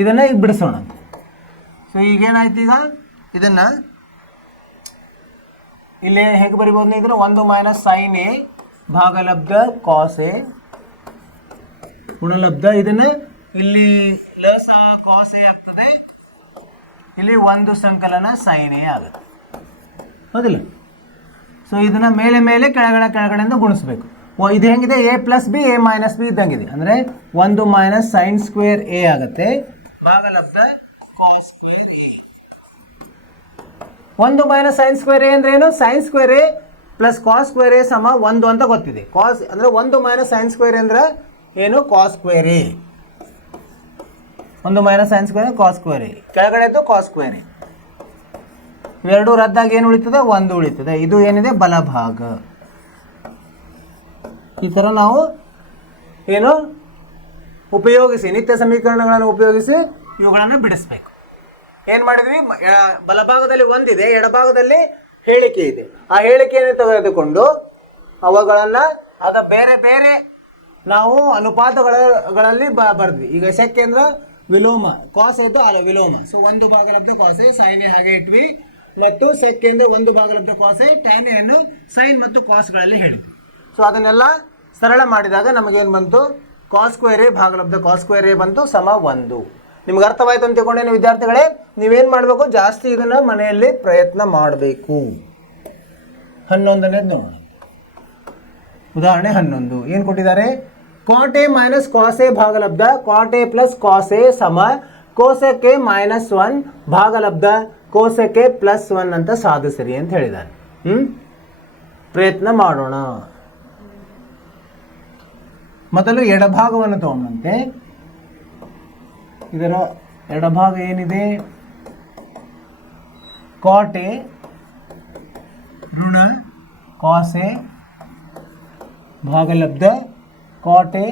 ಇದನ್ನು ಈಗ ಬಿಡಿಸೋಣ. ಸೊ ಈಗೇನಾಯ್ತು, ಈಗ ಇದನ್ನು ಇಲ್ಲಿ ಹೇಗೆ ಬರಿಬೋದು ಇದ್ರೆ 1 minus sin A ಭಾಗಲಬ್ಧ cos A ಗುಣಲಬ್ಧ, ಇದನ್ನು ಇಲ್ಲಿ ಲಸ cos A ಆಗ್ತದೆ, ಇಲ್ಲಿ 1 ಸಂಕಲನ sin A ಆಗುತ್ತೆ, ಹೌದಿಲ್ಲ? ಸೊ ಇದನ್ನು ಮೇಲೆ ಮೇಲೆ ಕೆಳಗಡೆಯಿಂದ ಗುಣಿಸ್ಬೇಕು. ಇದು ಹೆಂಗಿದೆ? A plus B A minus B ಇದ್ದಂಗಿದೆ, ಅಂದರೆ 1 ಮೈನಸ್ ಸೈನ್ ಸ್ಕ್ವೇರ್ A ಆಗುತ್ತೆ ಭಾಗಲಬ್ಧ cos square A. 1 minus sine square A ಅಂದ್ರೆ ಏನು? Sine square A plus cos square A ಸಮ 1 ಅಂತ ಗೊತ್ತಿದೆ. ಕಾಸ್ ಅಂದರೆ 1 ಮೈನಸ್ ಸೈನ್ ಸ್ಕ್ವೇರ್ ಅಂದ್ರೆ ಏನು? Cos square A. 1 minus sine square cos square A, ಕೆಳಗಡೆದು ಕಾಸ್ ಸ್ಕ್ವೇರ್ A. ಇವೆರಡು ರದ್ದಾಗಿ ಏನು ಉಳಿತದೆ? 1 ಉಳಿತದೆ. ಇದು ಏನಿದೆ? ಬಲಭಾಗ. ಈ ಥರ ನಾವು ಏನು ಉಪಯೋಗಿಸಿ, ನಿತ್ಯ ಸಮೀಕರಣಗಳನ್ನು ಉಪಯೋಗಿಸಿ ಇವುಗಳನ್ನು ಬಿಡಿಸ್ಬೇಕು. ಏನು ಮಾಡಿದ್ವಿ? ಬಲಭಾಗದಲ್ಲಿ 1 ಇದೆ, ಎಡಭಾಗದಲ್ಲಿ ಹೇಳಿಕೆ ಇದೆ. ಆ ಹೇಳಿಕೆಯನ್ನು ತೆಗೆದುಕೊಂಡು ಅವುಗಳನ್ನು ಬೇರೆ ಬೇರೆ ನಾವು ಅನುಪಾತಗಳಲ್ಲಿ ಬರೆದ್ವಿ. ಈಗ ಸೆಕ್ ಅಂದ್ರೆ ವಿಲೋಮ, ಕಾಸ್ ಆಯಿತು ಅಲ್ಲ ವಿಲೋಮ. ಸೊ 1 ಭಾಗಲಬ್ಧ ಕಾಸ್ A sin A ಹಾಗೆ ಇಟ್ವಿ, ಮತ್ತು ಸೆಕ್ ಅಂದರೆ 1 ಭಾಗಲಬ್ಧ ಕಾಸ್ A tan A ಅನ್ನು ಸೈನ್ ಮತ್ತು ಕಾಸ್ಗಳಲ್ಲಿ ಹೇಳಿದ್ವಿ. ಸೊ ಅದನ್ನೆಲ್ಲ ಸರಳ ಮಾಡಿದಾಗ ನಮಗೇನು ಬಂತು? ಕಾಸ್ ಸ್ಕ್ವೇರ್ A ಭಾಗಲಬ್ಧ ಕಾಸ್ ಸ್ಕ್ವೇರ್ A ಬಂತು ಸಮ 1. ನಿಮ್ಗೆ ಅರ್ಥವಾಯ್ತು ಅಂತ ತಿಳ್ಕೊಂಡೇನು ವಿದ್ಯಾರ್ಥಿಗಳೇ? ನೀವೇನು ಮಾಡಬೇಕು? ಜಾಸ್ತಿ ಇದನ್ನು ಮನೆಯಲ್ಲಿ ಪ್ರಯತ್ನ ಮಾಡಬೇಕು. 11ನೇದು ನೋಡೋಣ. ಉದಾಹರಣೆ 11 ಏನು ಕೊಟ್ಟಿದ್ದಾರೆ? cot A minus cos A ಭಾಗಲಬ್ಧ cot A plus cos A ಸಮ ಕೋಸೆಕ್ A ಮೈನಸ್ 1 ಭಾಗಲಬ್ಧ ಕೋಸೆಕ್ A ಪ್ಲಸ್ 1 ಅಂತ ಸಾಧಿಸಿರಿ ಅಂತ ಹೇಳಿದ್ದಾರೆ. ಪ್ರಯತ್ನ ಮಾಡೋಣ. ಮೊದಲು ಎಡಭಾಗವನ್ನು ತಗೊಂಡಂತೆ, ಇದರ ಎಡಭಾಗ ಏನಿದೆ? cot A ಋಣ ಕಾಸ್ A ಭಾಗಲಬ್ಧ cot A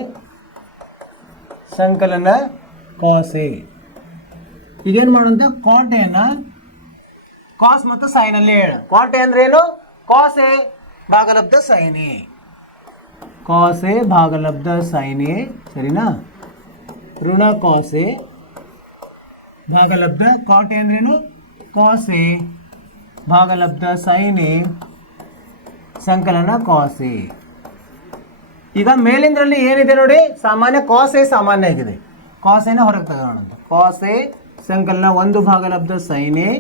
ಸಂಕಲನ ಕಾಸ್ A. ಈಗೇನು ಮಾಡೋಂತ? cot A ನ ಕಾಸ್ ಮತ್ತು ಸೈನಲ್ಲಿ ಹೇಳ. cot A ಅಂದ್ರೆ ಏನು? ಕಾಸ್ A ಭಾಗಲಬ್ಧ ಸೈನ್ A, ಕಾಸ್ A ಭಾಗಲಬ್ಧ ಸೈನ್ A, ಸರಿನಾ? ಋಣ ಕಾಸ್ A ಭಾಗಲಬ್ಧ cot A ಅಂದ್ರೇನು? ಕಾಸ್ A ಭಾಗಲಬ್ಧ ಸೈನ್ A ಸಂಕಲನ ಕಾಸ್ A. ಈಗ ಮೇಲಿಂದ್ರಲ್ಲಿ ಏನಿದೆ ನೋಡಿ? ಸಾಮಾನ್ಯ ಕಾಸ್ A ಸಾಮಾನ್ಯ ಆಗಿದೆ. ಕಾಸ್ A ನ ಹೊರಗೆ ತಗೋಣ. ಕಾಸ್ A ಸಂಕಲನ 1 ಭಾಗಲಬ್ಧ ಸೈನ್ A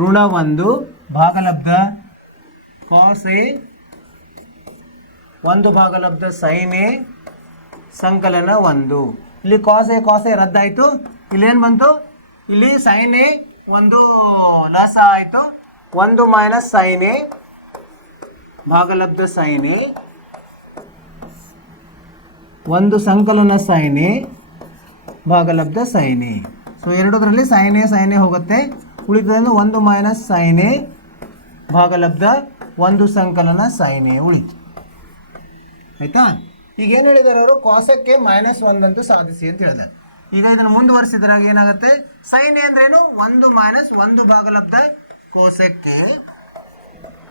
ಋಣ 1 ಭಾಗಲಬ್ಧ ಕಾಸ್ A 1 ಭಾಗಲಬ್ಧ ಸೈನ್ A ಸಂಕಲನ 1. ಇಲ್ಲಿ ಕಾಸ್ A ರದ್ದಾಯಿತು. ಇಲ್ಲೇನು ಬಂತು? ಇಲ್ಲಿ ಸೈನ್ A 1 ಲಸ ಆಯಿತು. 1 ಮೈನಸ್ ಸೈನ್ A ಭಾಗಲಬ್ಧ ಸೈನ್ A 1 ಸಂಕಲನ ಸೈನ್ A ಭಾಗಲಬ್ಧ ಸೈನ್ A. ಸೊ ಎರಡರಲ್ಲಿ ಸೈನ್ A ಹೋಗುತ್ತೆ, ಉಳಿತದೆ 1 ಮೈನಸ್ ಸೈನ್ A ಭಾಗಲಬ್ಧ 1 ಸಂಕಲನ ಸೈನ್ A ಉಳಿತು. ಆಯ್ತಾ? ಈಗ ಏನು ಹೇಳಿದ್ದಾರೆ ಅವರು? ಕಾಸಕ್ಕೆ ಮೈನಸ್ 1 ಅಂತ ಸಾಧಿಸಿ ಅಂತ ಹೇಳಿದ್ದಾರೆ. ಈಗ ಇದನ್ನು ಮುಂದುವರಿಸಿದ್ರಾಗ ಏನಾಗುತ್ತೆ? ಸೈನ್ A ಅಂದ್ರೇನು? 1 ಮೈನಸ್ 1 ಭಾಗಲಬ್ಧ ಕೋಸಕ್ಕೆ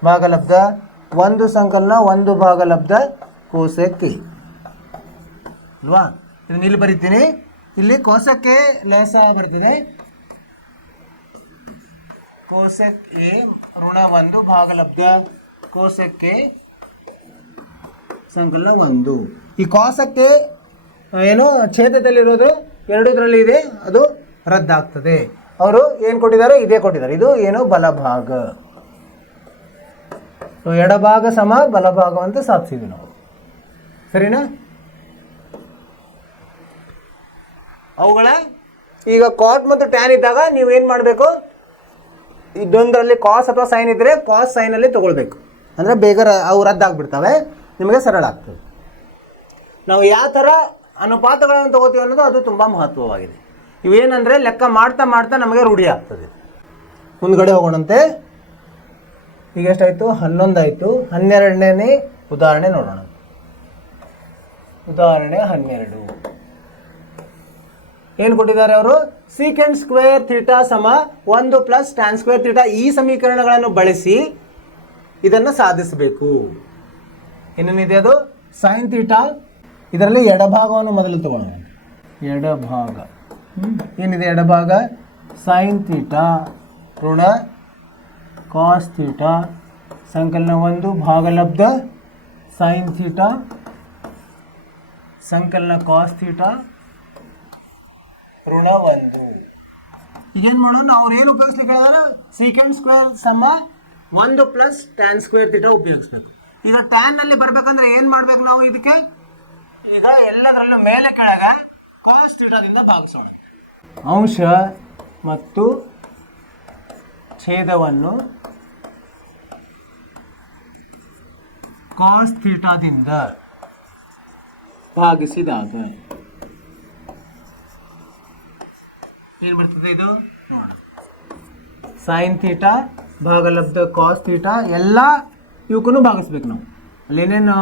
ಭಾಗಲಬ್ಧ 1 ಸಂಕಲನ 1 ಭಾಗಲಬ್ಧ ಕೋಸಕ್ಕೆ ಅಲ್ವಾ? ಇದನ್ನ ಇಲ್ಲಿ ಬರೀತೀನಿ. ಇಲ್ಲಿ ಕೋಸಕ್ಕೆ ಲಸ ಬರ್ತದೆ, ಕೋಸೆಕ್ A ಋಣ 1 ಭಾಗಲಬ್ಧ ಕೋಸಕ್ಕೆ ಸಂಕಲನ 1. ಈ ಕಾಸಕ್ಕೆ ಏನು ಛೇದದಲ್ಲಿರೋದು ಎರಡರಲ್ಲಿ ಇದೆ, ಅದು ರದ್ದಾಗ್ತದೆ. ಅವರು ಏನು ಕೊಟ್ಟಿದ್ದಾರೆ? ಇದೇ ಕೊಟ್ಟಿದ್ದಾರೆ. ಇದು ಏನು? ಬಲಭಾಗ. ಎಡಭಾಗ ಸಮ ಬಲಭಾಗ ಅಂತ ಸಾಧಿಸಿದ್ವಿ ನಾವು, ಸರಿನಾ? ಅವುಗಳ ಈಗ ಕಾಟ್ ಮತ್ತು ಟ್ಯಾನ್ ಇದ್ದಾಗ ನೀವು ಏನು ಮಾಡಬೇಕು, ಇದೊಂದರಲ್ಲಿ ಕಾಸ್ ಅಥವಾ ಸೈನ್ ಇದ್ದರೆ ಕಾಸ್ ಸೈನಲ್ಲಿ ತೊಗೊಳ್ಬೇಕು, ಅಂದರೆ ಬೇಗ ಅವು ರದ್ದಾಗ್ಬಿಡ್ತವೆ, ನಿಮಗೆ ಸರಳ ಆಗ್ತದೆ. ನಾವು ಯಾವ ಥರ ಅನುಪಾತಗಳನ್ನು ತಗೋತೀವಿ ಅನ್ನೋದು ಅದು ತುಂಬ ಮಹತ್ವವಾಗಿದೆ. ಇವೇನಂದರೆ ಲೆಕ್ಕ ಮಾಡ್ತಾ ಮಾಡ್ತಾ ನಮಗೆ ರೂಢಿ ಆಗ್ತದೆ. ಮುಂದ್ಗಡೆ ಹೋಗೋಣಂತೆ. ಈಗ ಎಷ್ಟಾಯಿತು? 11 ಆಯಿತು. 12ನೇ ಉದಾಹರಣೆ ನೋಡೋಣ. ಉದಾಹರಣೆ 12 ಏನು ಕೊಟ್ಟಿದ್ದಾರೆ ಅವರು? ಸೀಕೆಂಡ್ ಸ್ಕ್ವೇರ್ ಥೀಟಾ ಸಮ 1 ಪ್ಲಸ್ ಟ್ಯಾನ್ ಸ್ಕ್ವೇರ್ ಥೀಟಾ. ಈ ಸಮೀಕರಣಗಳನ್ನು ಬಳಸಿ ಇದನ್ನು ಸಾಧಿಸಬೇಕು. ಏನೇನಿದೆ ಅದು? Sine theta. ಇದರಲ್ಲಿ ಎಡಭಾಗವನ್ನು ಮೊದಲು ತಗೊಳ್ಳೋಣ. ಎಡಭಾಗ ಏನಿದೆ? ಎಡಭಾಗ ಸೈನ್ ಥೀಟಾ ಋಣ ಕಾಸ್ ಥೀಟಾ ಸಂಕಲನ 1 ಭಾಗಲಬ್ಧ ಸೈನ್ ಥೀಟಾ ಸಂಕಲನ ಕಾಸ್ ಥೀಟಾ ಋಣ 1. ಈಗೇನು ಮಾಡೋಣ? ಅವ್ರು ಏನು ಉಪಯೋಗಿಸ್ಲಿಕ್ಕೆ ಹೇಳಿದಾರೆ? ಸೀಕೆಂಡ್ ಸ್ಕ್ವೇರ್ ಸಮ 1 ಪ್ಲಸ್ ಟ್ಯಾನ್ ಸ್ಕ್ವೇರ್ ಥೀಟಾ ಉಪಯೋಗಿಸ್ಬೇಕು. ಈಗ ಟ್ಯಾನ್ನಲ್ಲಿ ಬರಬೇಕಂದ್ರೆ ಏನು ಮಾಡ್ಬೇಕು ನಾವು? ಇದಕ್ಕೆ ಈಗ ಎಲ್ಲದರಲ್ಲೂ ಮೇಲೆ ಕೆಳಗೆ ಕಾಸ್ ಥೀಟಾದಿಂದ ಭಾಗಿಸೋಣ. ಅಂಶ ಮತ್ತು ಛೇದವನ್ನು ಕಾಸ್ ಥೀಟಾದಿಂದ ಭಾಗಿಸಿದಾಗ ಏನು ಬರ್ತದೆ? ಇದು ನೋಡೋಣ. ಸೈನ್ ಥೀಟಾ ಭಾಗಲಬ್ಧ ಕಾಸ್ ಥೀಟಾ ಎಲ್ಲ ಇವಕ್ಕೂ ಭಾಗಿಸ್ಬೇಕು. ನಾವು ಅಲ್ಲೇನೇನು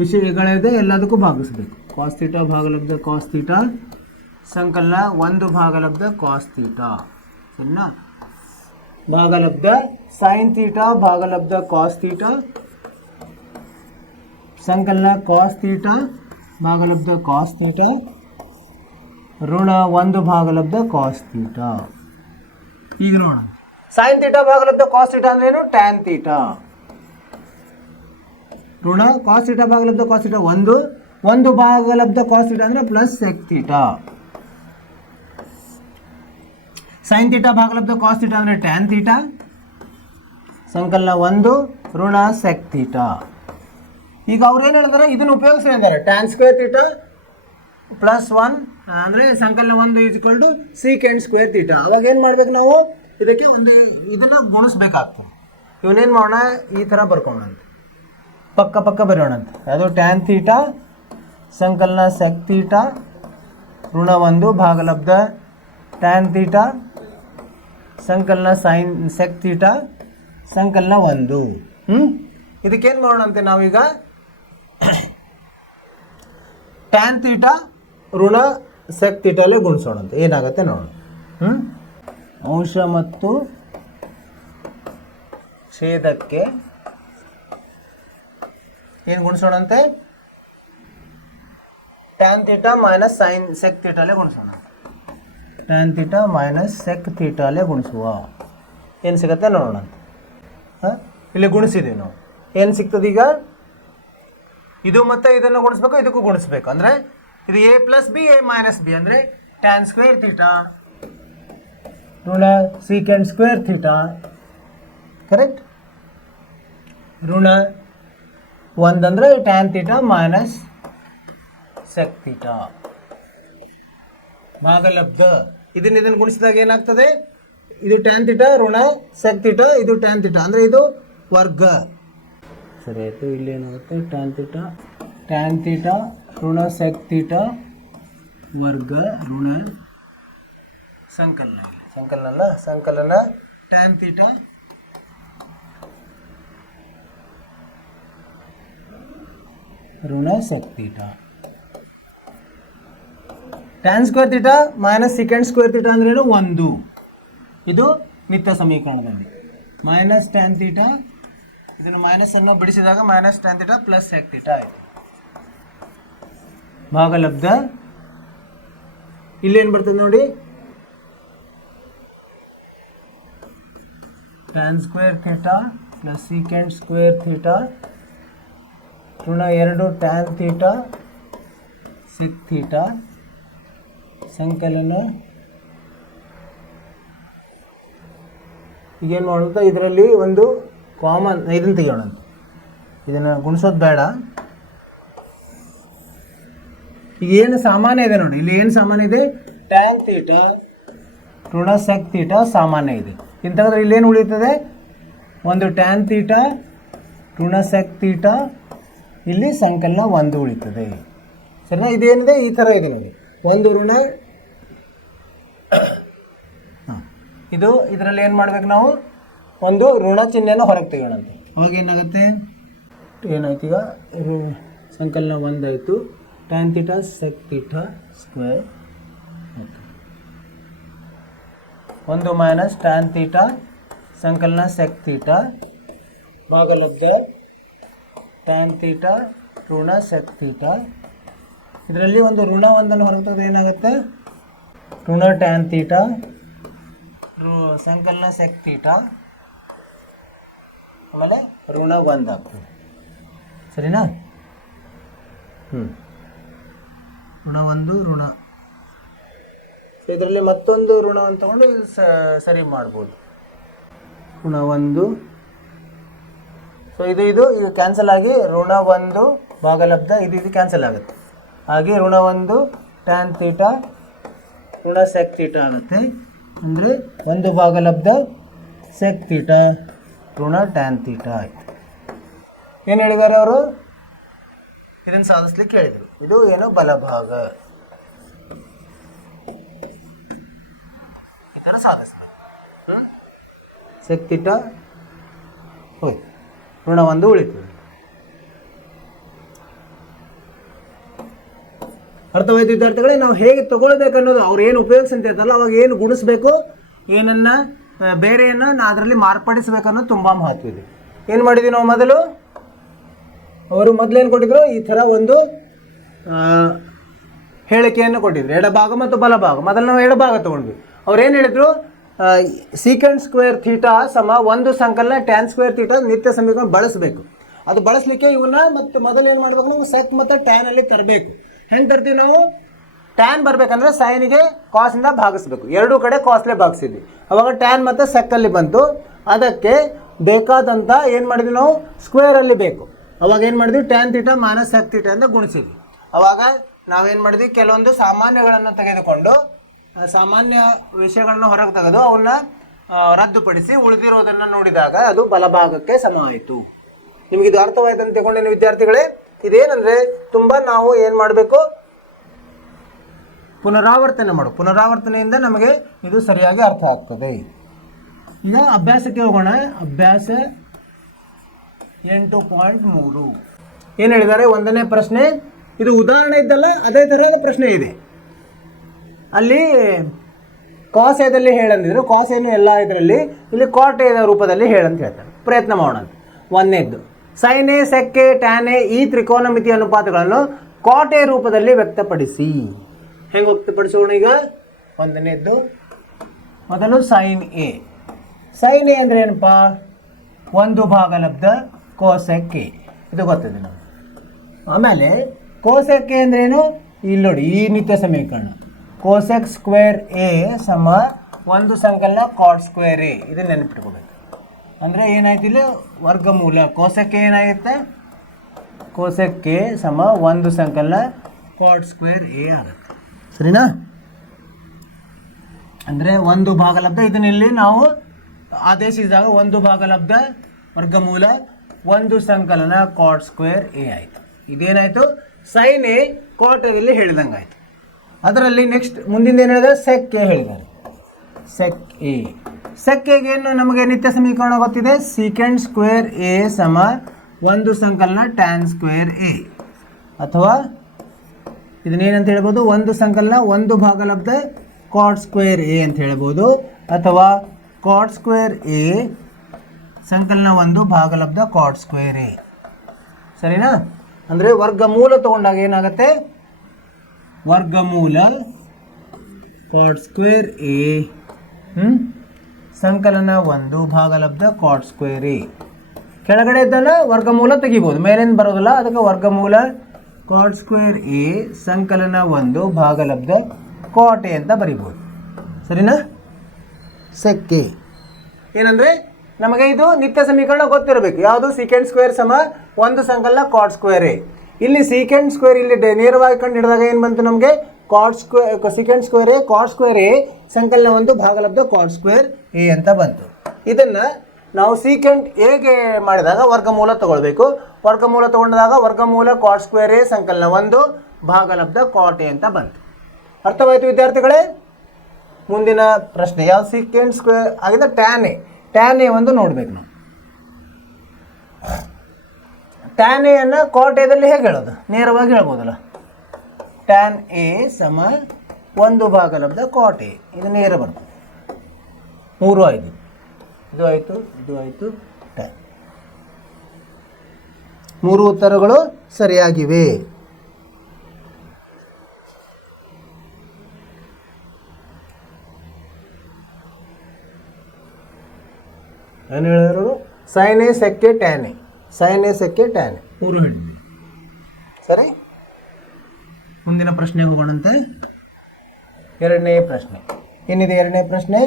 ವಿಷಯಗಳಿದೆ ಎಲ್ಲದಕ್ಕೂ ಭಾಗಿಸ್ಬೇಕು. ಕಾಸ್ ಥೀಟಾ ಭಾಗಲಬ್ಧ ಕಾಸ್ ಥೀಟಾ ಸಂಕಲನ 1 ಭಾಗಲಬ್ಧ ಕಾಸ್ ಥೀಟಾ ಸರಿನಾ, ಭಾಗಲಬ್ಧ ಸೈನ್ ಥೀಟಾ ಭಾಗಲಬ್ಧ ಕಾಸ್ ಥೀಟಾ ಸಂಕಲನ ಕಾಸ್ ಥೀಟಾ ಭಾಗಲಬ್ಧ ಕಾಸ್ ಥೀಟಾ ಋಣ 1 ಭಾಗಲಬ್ಧ ಕಾಸ್ ಥೀಟಾ. ಈಗ ನೋಡೋಣ. ಸೈನ್ ಥೀಟಾ ಭಾಗಲಬ್ಧ ಕಾಸ್ ಥೀಟಾ ಅಂದ್ರೇನು? ಟ್ಯಾನ್ ಥೀಟಾ ಋಣ ಕಾಸ್ ಥೀಟಾ ಭಾಗಲಬ್ಧ ಕಾಸ್ ಥೀಟಾ 1 ಭಾಗಲಬ್ಧ ಕಾಸ್ ಥೀಟಾ ಅಂದರೆ plus sec theta. Sine theta ಭಾಗಲಬ್ಧ ಕಾಸ್ ಥೀಟಾ ಅಂದರೆ ಟ್ಯಾನ್ ಥೀಟಾ ಸಂಕಲನ 1 ಋಣ ಸೆಕ್ ಥೀಟಾ. ಈಗ ಅವ್ರು ಏನು ಹೇಳಿದಾರೆ? ಇದನ್ನು ಉಪಯೋಗಿಸಿ ಅಂತಾರೆ. ಟ್ಯಾನ್ ಸ್ಕ್ವೇರ್ ಥೀಟಾ ಪ್ಲಸ್ 1 ಅಂದರೆ ಸಂಕಲನ 1 equal to secant square theta. ಅವಾಗ ಏನು ಮಾಡ್ಬೇಕು ನಾವು? ಇದಕ್ಕೆ ಇದನ್ನು ಗುಣಿಸ್ಬೇಕಾಗ್ತದೆ. ಇವನೇನು ಮಾಡೋಣ? ಈ ಥರ ಬರ್ಕೊಳ್ಳೋಣಂತೆ, ಪಕ್ಕ ಪಕ್ಕ ಬರೆಯೋಣಂತೆ. ಅದು ಟ್ಯಾನ್ ಥೀಟಾ ಸಂಕಲನ ಸೆಕ್ ಥೀಟಾ ಋಣ 1 ಭಾಗಲಬ್ಧ ಟ್ಯಾನ್ ಥೀಟಾ ಸಂಕಲನ ಸೈನ್ ಸೆಕ್ ಥೀಟಾ ಸಂಕಲನ 1. ಇದಕ್ಕೇನು ಮಾಡೋಣಂತೆ ನಾವೀಗ? ಟ್ಯಾನ್ ಥೀಟಾ ಋಣ ಸೆಕ್ ಥೀಟಾಲೆ ಗುಣಿಸೋಣಂತೆ. ಏನಾಗುತ್ತೆ ನೋಡೋಣ. ಅಂಶ ಮತ್ತು ಛೇದಕ್ಕೆ ಏನು ಗುಣಿಸೋಣಂತೆ? Tan theta minus sine sec ಥೀಟಾಲೆ ಗುಣಿಸೋಣ. ಟ್ಯಾನ್ ಥೀಟಾ ಮೈನಸ್ ಸೆಕ್ ಥೀಟಾಲೆ ಗುಣಿಸುವ ಏನು ಸಿಗುತ್ತೆ ನೋಡೋಣ. ಇಲ್ಲಿ ಗುಣಿಸಿದ್ದೀವಿ ನಾವು. ಏನು ಸಿಗ್ತದೆ ಈಗ? ಇದು ಮತ್ತು ಇದನ್ನು ಗುಣಿಸ್ಬೇಕು, ಇದಕ್ಕೂ ಗುಣಿಸ್ಬೇಕು. ಅಂದರೆ ಇದು A plus B A minus B ಅಂದರೆ ಟ್ಯಾನ್ ಸ್ಕ್ವೇರ್ ಥೀಟಾ ಋಣ ಸೀಕೆಂಡ್ ಸ್ಕ್ವೇರ್ ಥೀಟಾ ಕರೆಕ್ಟ್. ಋಣ 1 ಅಂದರೆ tan theta minus sec theta ಭಾಗಲಬ್ಧ. ಇದನ್ನು ಗುಣಿಸಿದಾಗ ಏನಾಗ್ತದೆ? ಇದು ಟ್ಯಾನ್ ಥೀಟಾ ಋಣ ಸೆಕ್ ಥೀಟಾ, ಇದು ಟ್ಯಾನ್ ಥೀಟಾ ಅಂದರೆ ಇದು ವರ್ಗ. ಸರಿ ಆಯಿತು. ಇಲ್ಲಿ ಏನಾಗುತ್ತೆ? ಟ್ಯಾನ್ ಥೀಟಾ ಋಣ ಸೆಕ್ ಥೀಟಾ ವರ್ಗ ಋಣ ಸಂಕಲನ. ಸಂಕಲನ ಟ್ಯಾನ್ ಥೀಟಾ ಋಣ sec theta. Tan square theta minus second square theta ಅಂದ್ರೇನು? 1. ಇದು ನಿತ್ಯ ಸಮೀಕರಣದಲ್ಲಿ ಮೈನಸ್ ಟ್ಯಾನ್ ಥೀಟಾ, ಇದನ್ನು ಮೈನಸ್ ಅನ್ನು ಬಿಡಿಸಿದಾಗ minus tan theta plus sec theta ಆಯಿತು ಭಾಗಲಬ್ಧ. ಇಲ್ಲೇನು ಬರ್ತದೆ ನೋಡಿ? Tan square theta plus second square theta ಋಣ 2 ಟ್ಯಾನ್ ಥೀಟಾ ಸೆಕ್ ಥೀಟಾ ಸಂಕಲನ. ಈಗೇನು ಮಾಡುತ್ತಾ? ಇದರಲ್ಲಿ ಒಂದು ಕಾಮನ್ ಇದನ್ನು ತೆಗೆಯೋಣ. ಇದನ್ನು ಗುಣಿಸೋದು ಬೇಡ. ಈಗ ಏನು ಸಾಮಾನ್ಯ ಇದೆ ನೋಡಿ, ಇಲ್ಲಿ ಏನು ಸಾಮಾನ್ಯ ಇದೆ? ಟ್ಯಾನ್ ತೀಟಾ ಋಣ ಸೆಕ್ ತೀಟಾ ಸಾಮಾನ್ಯ ಇದೆ. ಇಂಥಾದ್ರೆ ಇಲ್ಲೇನು ಉಳಿಯುತ್ತದೆ, ಒಂದು ಟ್ಯಾನ್ ತೀಟಾ ಋಣ ಸೆಕ್ ತೀಟಾ, ಇಲ್ಲಿ ಸಂಕಲನ 1 ಉಳಿತದೆ. ಸರಿನಾ? ಇದೇನಿದೆ ಈ ಥರ ಇದೆ ನೋಡಿ, ಒಂದು ಋಣ ಇದು, ಇದರಲ್ಲಿ ಏನು ಮಾಡ್ಬೇಕು ನಾವು, ಒಂದು ಋಣ ಚಿಹ್ನೆಯನ್ನು ಹೊರಗೆ ತೆಗೋಣಂತೆ. ಅವಾಗ ಏನಾಗುತ್ತೆ, ಏನಾಯ್ತು ಈಗ, ಸಂಕಲನ 1 ಆಯಿತು, tan theta sec theta square, 1 minus tan theta ಸಂಕಲನ ಸೆಕ್ ತೀಟಾ ಭಾಗಲಬ್ಧ ಟ್ಯಾನ್ ತೀಟಾ ಋಣ ಸೆಕ್ ತೀಟಾ. ಇದರಲ್ಲಿ ಒಂದು ಋಣ 1 ಹೊರಗೆ ತೆಗೆದ್ರೆ ಏನಾಗುತ್ತೆ, ಋಣ ಟ್ಯಾನ್ ತೀಟಾ ಸಂಕಲನ ಸೆಕ್ ತೀಟಾ ಆಮೇಲೆ ಋಣ 1 ಆಗ್ತದೆ. ಸರಿನಾ? ಋಣ 1 ಋಣ, ಇದರಲ್ಲಿ ಮತ್ತೊಂದು ಋಣವನ್ನು ತಗೊಂಡು ಇದು ಸರಿ ಮಾಡ್ಬೋದು. ಋಣ 1, ಸೊ ಇದು ಕ್ಯಾನ್ಸಲ್ ಆಗಿ ಋಣ 1 ಭಾಗಲಬ್ಧ ಇದು ಕ್ಯಾನ್ಸಲ್ ಆಗುತ್ತೆ. ಹಾಗೆ ಋಣ 1 ಟ್ಯಾನ್ ತೀಟಾ ಋಣ ಸೆಕ್ ತೀಟಾ ಆಗುತ್ತೆ. ಅಂದರೆ 1 ಭಾಗಲಬ್ಧ ಸೆಕ್ ತೀಟಾ ಋಣ ಟ್ಯಾನ್ ತೀಟಾ ಆಯಿತು. ಏನು ಹೇಳಿದ್ದಾರೆ ಅವರು, ಇದನ್ನು ಸಾಧಿಸ್ಲಿಕ್ಕೆ ಹೇಳಿದರು. ಇದು ಏನು ಬಲಭಾಗ, ಈ ಥರ ಸಾಧಿಸ್ಬೇಕು. ಸೆಕ್ ತೀಟಾ ಹೋಯ್, ಋಣ 1 ಉಳಿತದೆ. ಅರ್ಥವಾಯ್ತು ವಿದ್ಯಾರ್ಥಿಗಳೇ? ನಾವು ಹೇಗೆ ತಗೊಳ್ಬೇಕು ಅನ್ನೋದು, ಅವ್ರು ಏನು ಉಪಯೋಗಿಸಂತ ಇರ್ತಲ್ಲ ಅವಾಗ ಏನು ಗುಣಿಸ್ಬೇಕು, ಏನನ್ನು ಬೇರೆಯನ್ನು ಅದರಲ್ಲಿ ಮಾರ್ಪಡಿಸ್ಬೇಕು ಅನ್ನೋದು ತುಂಬ ಮಹತ್ವ ಇದೆ. ಏನು ಮಾಡಿದ್ವಿ ನಾವು, ಮೊದಲು ಅವರು ಮೊದಲೇನು ಕೊಟ್ಟಿದ್ರು, ಈ ಥರ ಒಂದು ಹೇಳಿಕೆಯನ್ನು ಕೊಟ್ಟಿದ್ರು, ಎಡಭಾಗ ಮತ್ತು ಬಲಭಾಗ. ಮೊದಲು ನಾವು ಎಡಭಾಗ ತೊಗೊಂಡ್ವಿ. ಅವ್ರು ಏನು ಹೇಳಿದರು, ಸೀಕೆಂಡ್ ಸ್ಕ್ವೇರ್ ಥೀಟಾ ಸಮ 1 ಸಂಕಲನ ಟ್ಯಾನ್ ಸ್ಕ್ವೇರ್ ಥೀಟಾ ನಿತ್ಯ ಸಮೀಕರಣ ಬಳಸಬೇಕು. ಅದು ಬಳಸಲಿಕ್ಕೆ ಇವನ್ನ ಮತ್ತು ಮೊದಲು ಏನು ಮಾಡಬೇಕು, ನಾವು ಸೆಕ್ ಮತ್ತು ಟ್ಯಾನಲ್ಲಿ ತರಬೇಕು. ಹೆಂಗೆ ತರ್ತೀವಿ ನಾವು, ಟ್ಯಾನ್ ಬರಬೇಕಂದ್ರೆ ಸೈನಿಗೆ ಕಾಸಿಂದ ಭಾಗಿಸ್ಬೇಕು. ಎರಡೂ ಕಡೆ ಕಾಸ್ಲೇ ಭಾಗಿಸಿದ್ವಿ. ಅವಾಗ ಟ್ಯಾನ್ ಮತ್ತು ಸೆಕ್ಕಲ್ಲಿ ಬಂತು. ಅದಕ್ಕೆ ಬೇಕಾದಂಥ ಏನು ಮಾಡಿದ್ವಿ ನಾವು, ಸ್ಕ್ವೇರಲ್ಲಿ ಬೇಕು. ಅವಾಗ ಏನು ಮಾಡಿದ್ವಿ, tan theta minus sec theta ಅಂತ ಗುಣಿಸಿದ್ವಿ. ಅವಾಗ ನಾವೇನು ಮಾಡಿದ್ವಿ, ಕೆಲವೊಂದು ಸಾಮಾನ್ಯಗಳನ್ನು ತೆಗೆದುಕೊಂಡು ಸಾಮಾನ್ಯ ವಿಷಯಗಳನ್ನ ಹೊರಗೆ ತೆಗೆದು ಅವನ್ನ ರದ್ದುಪಡಿಸಿ ಉಳಿದಿರೋದನ್ನು ನೋಡಿದಾಗ ಅದು ಬಲಭಾಗಕ್ಕೆ ಸಮ ಆಯಿತು. ನಿಮಗೆ ಇದು ಅರ್ಥವಾಯ್ತು ಅಂತ ತಿಳ್ಕೊಂಡೇನು ವಿದ್ಯಾರ್ಥಿಗಳೇ? ಇದೇನಂದರೆ ತುಂಬ ನಾವು ಏನು ಮಾಡಬೇಕು, ಪುನರಾವರ್ತನೆ ಮಾಡು. ಪುನರಾವರ್ತನೆಯಿಂದ ನಮಗೆ ಇದು ಸರಿಯಾಗಿ ಅರ್ಥ ಆಗ್ತದೆ. ಈಗ ಅಭ್ಯಾಸಕ್ಕೆ ಹೋಗೋಣ. ಅಭ್ಯಾಸ 8.3 ಏನು ಹೇಳಿದ್ದಾರೆ, 1ನೇ ಪ್ರಶ್ನೆ. ಇದು ಉದಾಹರಣೆ ಇದ್ದಲ್ಲ, ಅದೇ ಥರದ ಪ್ರಶ್ನೆ ಇದೆ. ಅಲ್ಲಿ ಕಾಸ್ ಎದಲ್ಲಿ ಹೇಳಂದಿದ್ರು, ಕಾಸ್ ಏನು ಎಲ್ಲ ಇದರಲ್ಲಿ, ಇಲ್ಲಿ ಕಾಟ್ ಎ ರೂಪದಲ್ಲಿ ಹೇಳಂತ ಹೇಳ್ತಾರೆ. ಪ್ರಯತ್ನ ಮಾಡೋಣ. 1ನೇದ್ದು, sine A sec A tan A ಈ ತ್ರಿಕೋನಮಿತಿ ಅನುಪಾತಗಳನ್ನು ಕಾಟ್ ಎ ರೂಪದಲ್ಲಿ ವ್ಯಕ್ತಪಡಿಸಿ. ಹೆಂಗೆ ವ್ಯಕ್ತಪಡಿಸೋಣ ಈಗ? 1ನೇದ್ದು ಮೊದಲು ಸೈನ್ ಎ. ಸೈನ್ ಎ ಅಂದರೆ ಏನಪ್ಪ, 1 ಭಾಗಲಬ್ಧ ಕೋಸೆಕ್ ಎ, ಇದು ಗೊತ್ತಿದೆ ನಾವು. ಆಮೇಲೆ ಕೋಸೆಕ್ ಎ ಅಂದ್ರೆ ಏನು, ಇಲ್ಲಿ ನೋಡಿ ಈ ನಿತ್ಯ ಸಮೀಕರಣ, ಕೋಸೆಕ್ ಸ್ಕ್ವೇರ್ ಎ ಸಮ 1 ಸಂಕಲನ ಕಾಟ್ ಸ್ಕ್ವೇರ್ ಎ. ಇದು ನೆನಪಿಟ್ಕೋಬೇಕು. ಅಂದರೆ ಏನಾಯ್ತು ಇಲ್ಲಿ, ವರ್ಗಮೂಲ. ಕೋಸೆಕ್ ಎ ಏನಾಗುತ್ತೆ, ಕೋಸೆಕ್ ಎ ಸಮ 1 ಸಂಕಲನ ಕಾಟ್ ಸ್ಕ್ವೇರ್ ಎ ಆಗುತ್ತೆ. ಸರಿನಾ? ಅಂದರೆ 1 ಭಾಗಲಬ್ಧ, ಇದನ್ನಿಲ್ಲಿ ನಾವು ಆದೇಶಿಸಿದಾಗ 1 ಭಾಗಲಬ್ಧ ವರ್ಗಮೂಲ 1 ಸಂಕಲನ ಕಾಟ್ ಸ್ಕ್ವೇರ್ ಎ ಆಯಿತು. ಇದೇನಾಯಿತು, ಸೈನ್ ಎ ಕಾಟ್ ಎಲ್ಲಿ ಹೇಳಿದಂಗೆ ಆಯಿತು. ಅದರಲ್ಲಿ ನೆಕ್ಸ್ಟ್ ಮುಂದಿನ ಏನು ಹೇಳಿದರೆ, ಸೆಕ್ ಎ ಹೇಳಿದ್ದಾರೆ. ಸೆಕ್ ಎ, ಸೆಕ್ ಎಗೇನು ನಮಗೆ ನಿತ್ಯ ಸಮೀಕರಣ ಗೊತ್ತಿದೆ, ಸೀಕೆಂಡ್ ಸ್ಕ್ವೇರ್ ಎ ಸಮ 1 ಸಂಕಲನ ಟ್ಯಾನ್ ಸ್ಕ್ವೇರ್ ಎ, ಅಥವಾ ಇದನ್ನೇನಂತ ಹೇಳ್ಬೋದು, 1 ಸಂಕಲನ 1 ಭಾಗಲಬ್ಧ ಕಾಟ್ ಸ್ಕ್ವೇರ್ ಎ ಅಂತ ಹೇಳ್ಬೋದು, ಅಥವಾ ಕಾಟ್ ಸ್ಕ್ವೇರ್ ಎ ಸಂಕಲನ 1 ಭಾಗಲಬ್ಧ ಕಾಟ್ ಸ್ಕ್ವೇರ್ ಎ. ಸರಿನಾ? ಅಂದರೆ ವರ್ಗಮೂಲ ತಗೊಂಡಾಗ ಏನಾಗುತ್ತೆ, ವರ್ಗಮೂಲ ಕಾಟ್ ಸ್ಕ್ವೇರ್ ಎ ಸಂಕಲನ 1 ಭಾಗಲಬ್ಧ ಕಾಟ್ ಸ್ಕ್ವೇರ್ ಎ. ಕೆಳಗಡೆ ಇದ್ದಲ್ಲ ವರ್ಗಮೂಲ ತೆಗಿಬೋದು, ಮೇಲಿಂದ ಬರೋದಿಲ್ಲ. ಅದಕ್ಕೆ ವರ್ಗಮೂಲ ಕಾಟ್ ಸ್ಕ್ವೇರ್ ಎ ಸಂಕಲನ 1 ಭಾಗಲಬ್ಧ ಕಾಟ್ ಎ ಅಂತ ಬರಿಬೋದು. ಸರಿನಾ? ಸೆಕ್ ಎ ಏನಂದರೆ ನಮಗೆ ಇದು ನಿತ್ಯ ಸಮೀಕರಣ ಗೊತ್ತಿರಬೇಕು. ಯಾವುದು, ಸೀಕೆಂಡ್ ಸ್ಕ್ವೇರ್ ಸಮ 1 ಸಂಕಲನ ಕಾಟ್ ಸ್ಕ್ವೇರ್ ಎ. ಇಲ್ಲಿ ಸೀಕೆಂಡ್ ಸ್ಕ್ವೇರ್ ಇಲ್ಲಿ ನೇರವಾಗಿ ಕಂಡು ಹಿಡಿದಾಗ ಏನು ಬಂತು ನಮಗೆ, cot square secant square a cot square A ಸಂಕಲನ 1 ಭಾಗಲಬ್ಧ ಕಾಟ್ ಸ್ಕ್ವೇರ್ ಎ ಅಂತ ಬಂತು. ಇದನ್ನು ನಾವು ಸೀಕೆಂಟ್ ಹೇಗೆ ಮಾಡಿದಾಗ ವರ್ಗಮೂಲ ತಗೊಳ್ಬೇಕು. ವರ್ಗಮೂಲ ತಗೊಂಡಾಗ ವರ್ಗಮೂಲ ಕಾಟ್ ಸ್ಕ್ವೇರ್ ಎ ಸಂಕಲನ 1 ಭಾಗಲಬ್ಧ ಕಾಟ್ ಎ ಅಂತ ಬಂತು. ಅರ್ಥವಾಯಿತು ವಿದ್ಯಾರ್ಥಿಗಳೇ? ಮುಂದಿನ ಪ್ರಶ್ನೆ ಯಾವ ಸೀಕೆಂಟ್ ಸ್ಕ್ವೇರ್ ಆಗಿದೆ? ಟ್ಯಾನ್ ಎ ಒಂದು ನೋಡ್ಬೇಕು ನಾವು. ಟ್ಯಾನ್ ಎ ಅನ್ನು ಕಾಟ್ ಎದಲ್ಲಿ ಹೇಗೆ ಹೇಳೋದು? ನೇರವಾಗಿ ಹೇಳ್ಬೋದಲ್ಲ. ಟ್ಯಾನ್ ಎ ಸಮ 1 ಭಾಗಲಬ್ಧ ಕಾಟ್ ಎ. ಇದು ನೇರ ಬರ್ತದೆ. 3 ಆಯಿತು, ಇದು ಆಯಿತು, ಇದು ಆಯಿತು. ಟ್ಯಾನ್ 3 ಉತ್ತರಗಳು ಸರಿಯಾಗಿವೆ. ಏನು ಹೇಳಿದ್ರು? ಸೈನ್ ಎ ಸೆಕ್ಕೆ ಟ್ಯಾನ್ ಎ, ಸೈನ್ ಎ ಸೆಕ್ಕೆ ಟ್ಯಾನ್ ಎ 3 ಹೇಳಿದ್ವಿ. ಸರಿ, ಮುಂದಿನ ಪ್ರಶ್ನೆಗೆ ಹೋಗೋಣಂತೆ. ಎರಡನೇ ಪ್ರಶ್ನೆ ಏನಿದೆ? ಎರಡನೇ ಪ್ರಶ್ನೆ,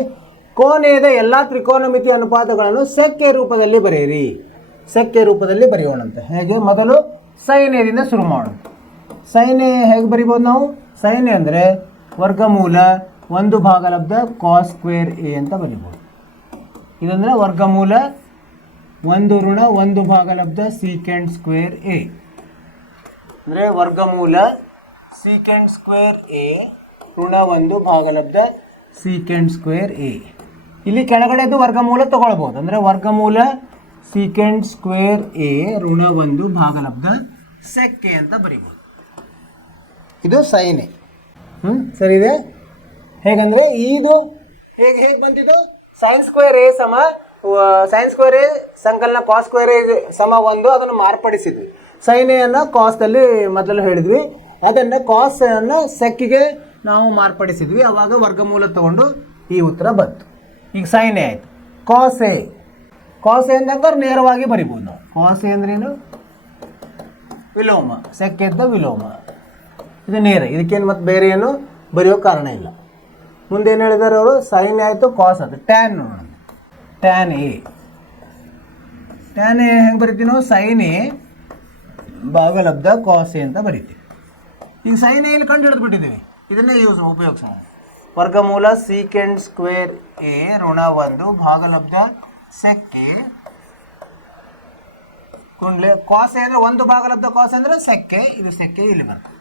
ಕೋನೆಯದ ಎಲ್ಲ ತ್ರಿಕೋನಮಿತಿ ಅನುಪಾತಗಳನ್ನು ಸೆಕ್ಕೆ ರೂಪದಲ್ಲಿ ಬರೆಯಿರಿ. ಸೆಕ್ಕೆ ರೂಪದಲ್ಲಿ ಬರೆಯೋಣಂತೆ. ಹೇಗೆ? ಮೊದಲು ಸೈನ್ ಎದಿಂದ ಶುರು ಮಾಡೋಣ. ಸೈನ್ ಎ ಹೇಗೆ ಬರಿಬೋದು ನಾವು? ಸೈನ್ ಎ ಅಂದರೆ ವರ್ಗಮೂಲ 1 ಭಾಗಲಬ್ಧ ಕಾಸ್ ಸ್ಕ್ವೇರ್ ಎ ಅಂತ ಬರಿಬೋದು. ಇದಂದರೆ ವರ್ಗಮೂಲ 1 ಋಣ 1 ಭಾಗಲಬ್ಧ ಸೀಕೆಂಡ್ ಸ್ಕ್ವೇರ್ ಎ. ಅಂದರೆ ವರ್ಗಮೂಲ ಸೀಕೆಂಡ್ ಸ್ಕ್ವೇರ್ ಎ ಋಣ 1 ಭಾಗಲಬ್ಧ ಸೀಕೆಂಡ್ ಸ್ಕ್ವೇರ್ ಎ. ಇಲ್ಲಿ ಕೆಳಗಡೆದು ವರ್ಗಮೂಲ ತಗೊಳ್ಬೋದು. ಅಂದರೆ ವರ್ಗಮೂಲ ಸೀಕೆಂಡ್ ಸ್ಕ್ವೇರ್ ಎ ಋಣ 1 ಭಾಗಲಬ್ಧ ಸೆಕ್ ಎ ಅಂತ ಬರಿಬೋದು. ಇದು ಸೈನ್ ಎ. ಸರಿ ಇದೆ. ಹೇಗಂದರೆ ಇದು ಹೇಗೆ ಬಂದಿದೆ? ಸೈನ್ ಸ್ಕ್ವೇರ್ ಎ ಸಮ ಸೈನ್ ಸ್ಕ್ವೇರ್ ಎ ಸಂಕಲನ ಕಾಸ್ ಸ್ಕ್ವೇರ್ ಎ ಸಮ 1 ಅದನ್ನು ಮಾರ್ಪಡಿಸಿದ್ವಿ. ಸೈನ್ ಎ ಅನ್ನು ಕಾಸ್ದಲ್ಲಿ ಮೊದಲು ಹೇಳಿದ್ವಿ, ಅದನ್ನು ಕಾಸ್ ಅನ್ನು ಸೆಕ್ಕಿಗೆ ನಾವು ಮಾರ್ಪಡಿಸಿದ್ವಿ. ಆವಾಗ ವರ್ಗಮೂಲ ತಗೊಂಡು ಈ ಉತ್ತರ ಬಂತು. ಈಗ ಸೈನ್ ಎ ಆಯಿತು. ಕಾಸ್ ಎ, ಕಾಸ್ ಎ ಅಂತಂದ್ರೆ ನೇರವಾಗಿ ಬರಿಬೋದು ನಾವು. ಕಾಸ್ ಎ ಅಂದ್ರೇನು? ವಿಲೋಮ, ಸೆಕ್ ಎದ್ದ ವಿಲೋಮ. ಇದು ನೇರ, ಇದಕ್ಕೇನು ಮತ್ತೆ ಬೇರೆ ಏನು ಬರೆಯೋ ಕಾರಣ ಇಲ್ಲ. ಮುಂದೇನು ಹೇಳಿದಾರೆ ಅವರು? ಸೈನ್ ಆಯಿತು, ಕಾಸ್ ಆಯಿತು. ಟ್ಯಾನ್ ನೋಡೋಣ. ಟ್ಯಾನ್ ಎ, ಟ್ಯಾನ್ ಎ ಹೆಂಗೆ ಬರಿತೀವಿ ನಾವು? ಸೈನ್ ಎ ಭಾಗಲಬ್ಧ ಕಾಸ್ ಎ ಅಂತ ಬರಿತೀವಿ. ಈಗ ಸೈನ್ ಎ ಇಲ್ಲಿ ಕಂಡು ಹಿಡಿದು ಬಿಟ್ಟಿದ್ದೀವಿ, ಇದನ್ನೇ ಉಪಯೋಗಿಸೋಣ. ವರ್ಗಮೂಲ ಸೀಕೆಂಡ್ ಸ್ಕ್ವೇರ್ ಎ ಋಣ 1 ಭಾಗಲಬ್ಧ ಸೆಕ್ ಎ ಕುಂಡ್ಲೆ ಕಾಸ್ ಎ ಅಂದರೆ 1 ಭಾಗಲಬ್ಧ ಕಾಸ್ ಅಂದರೆ ಸೆಕ್ಕೆ. ಇದು ಸೆಕ್ಕೆ ಇಲ್ಲಿ ಬರ್ತದೆ.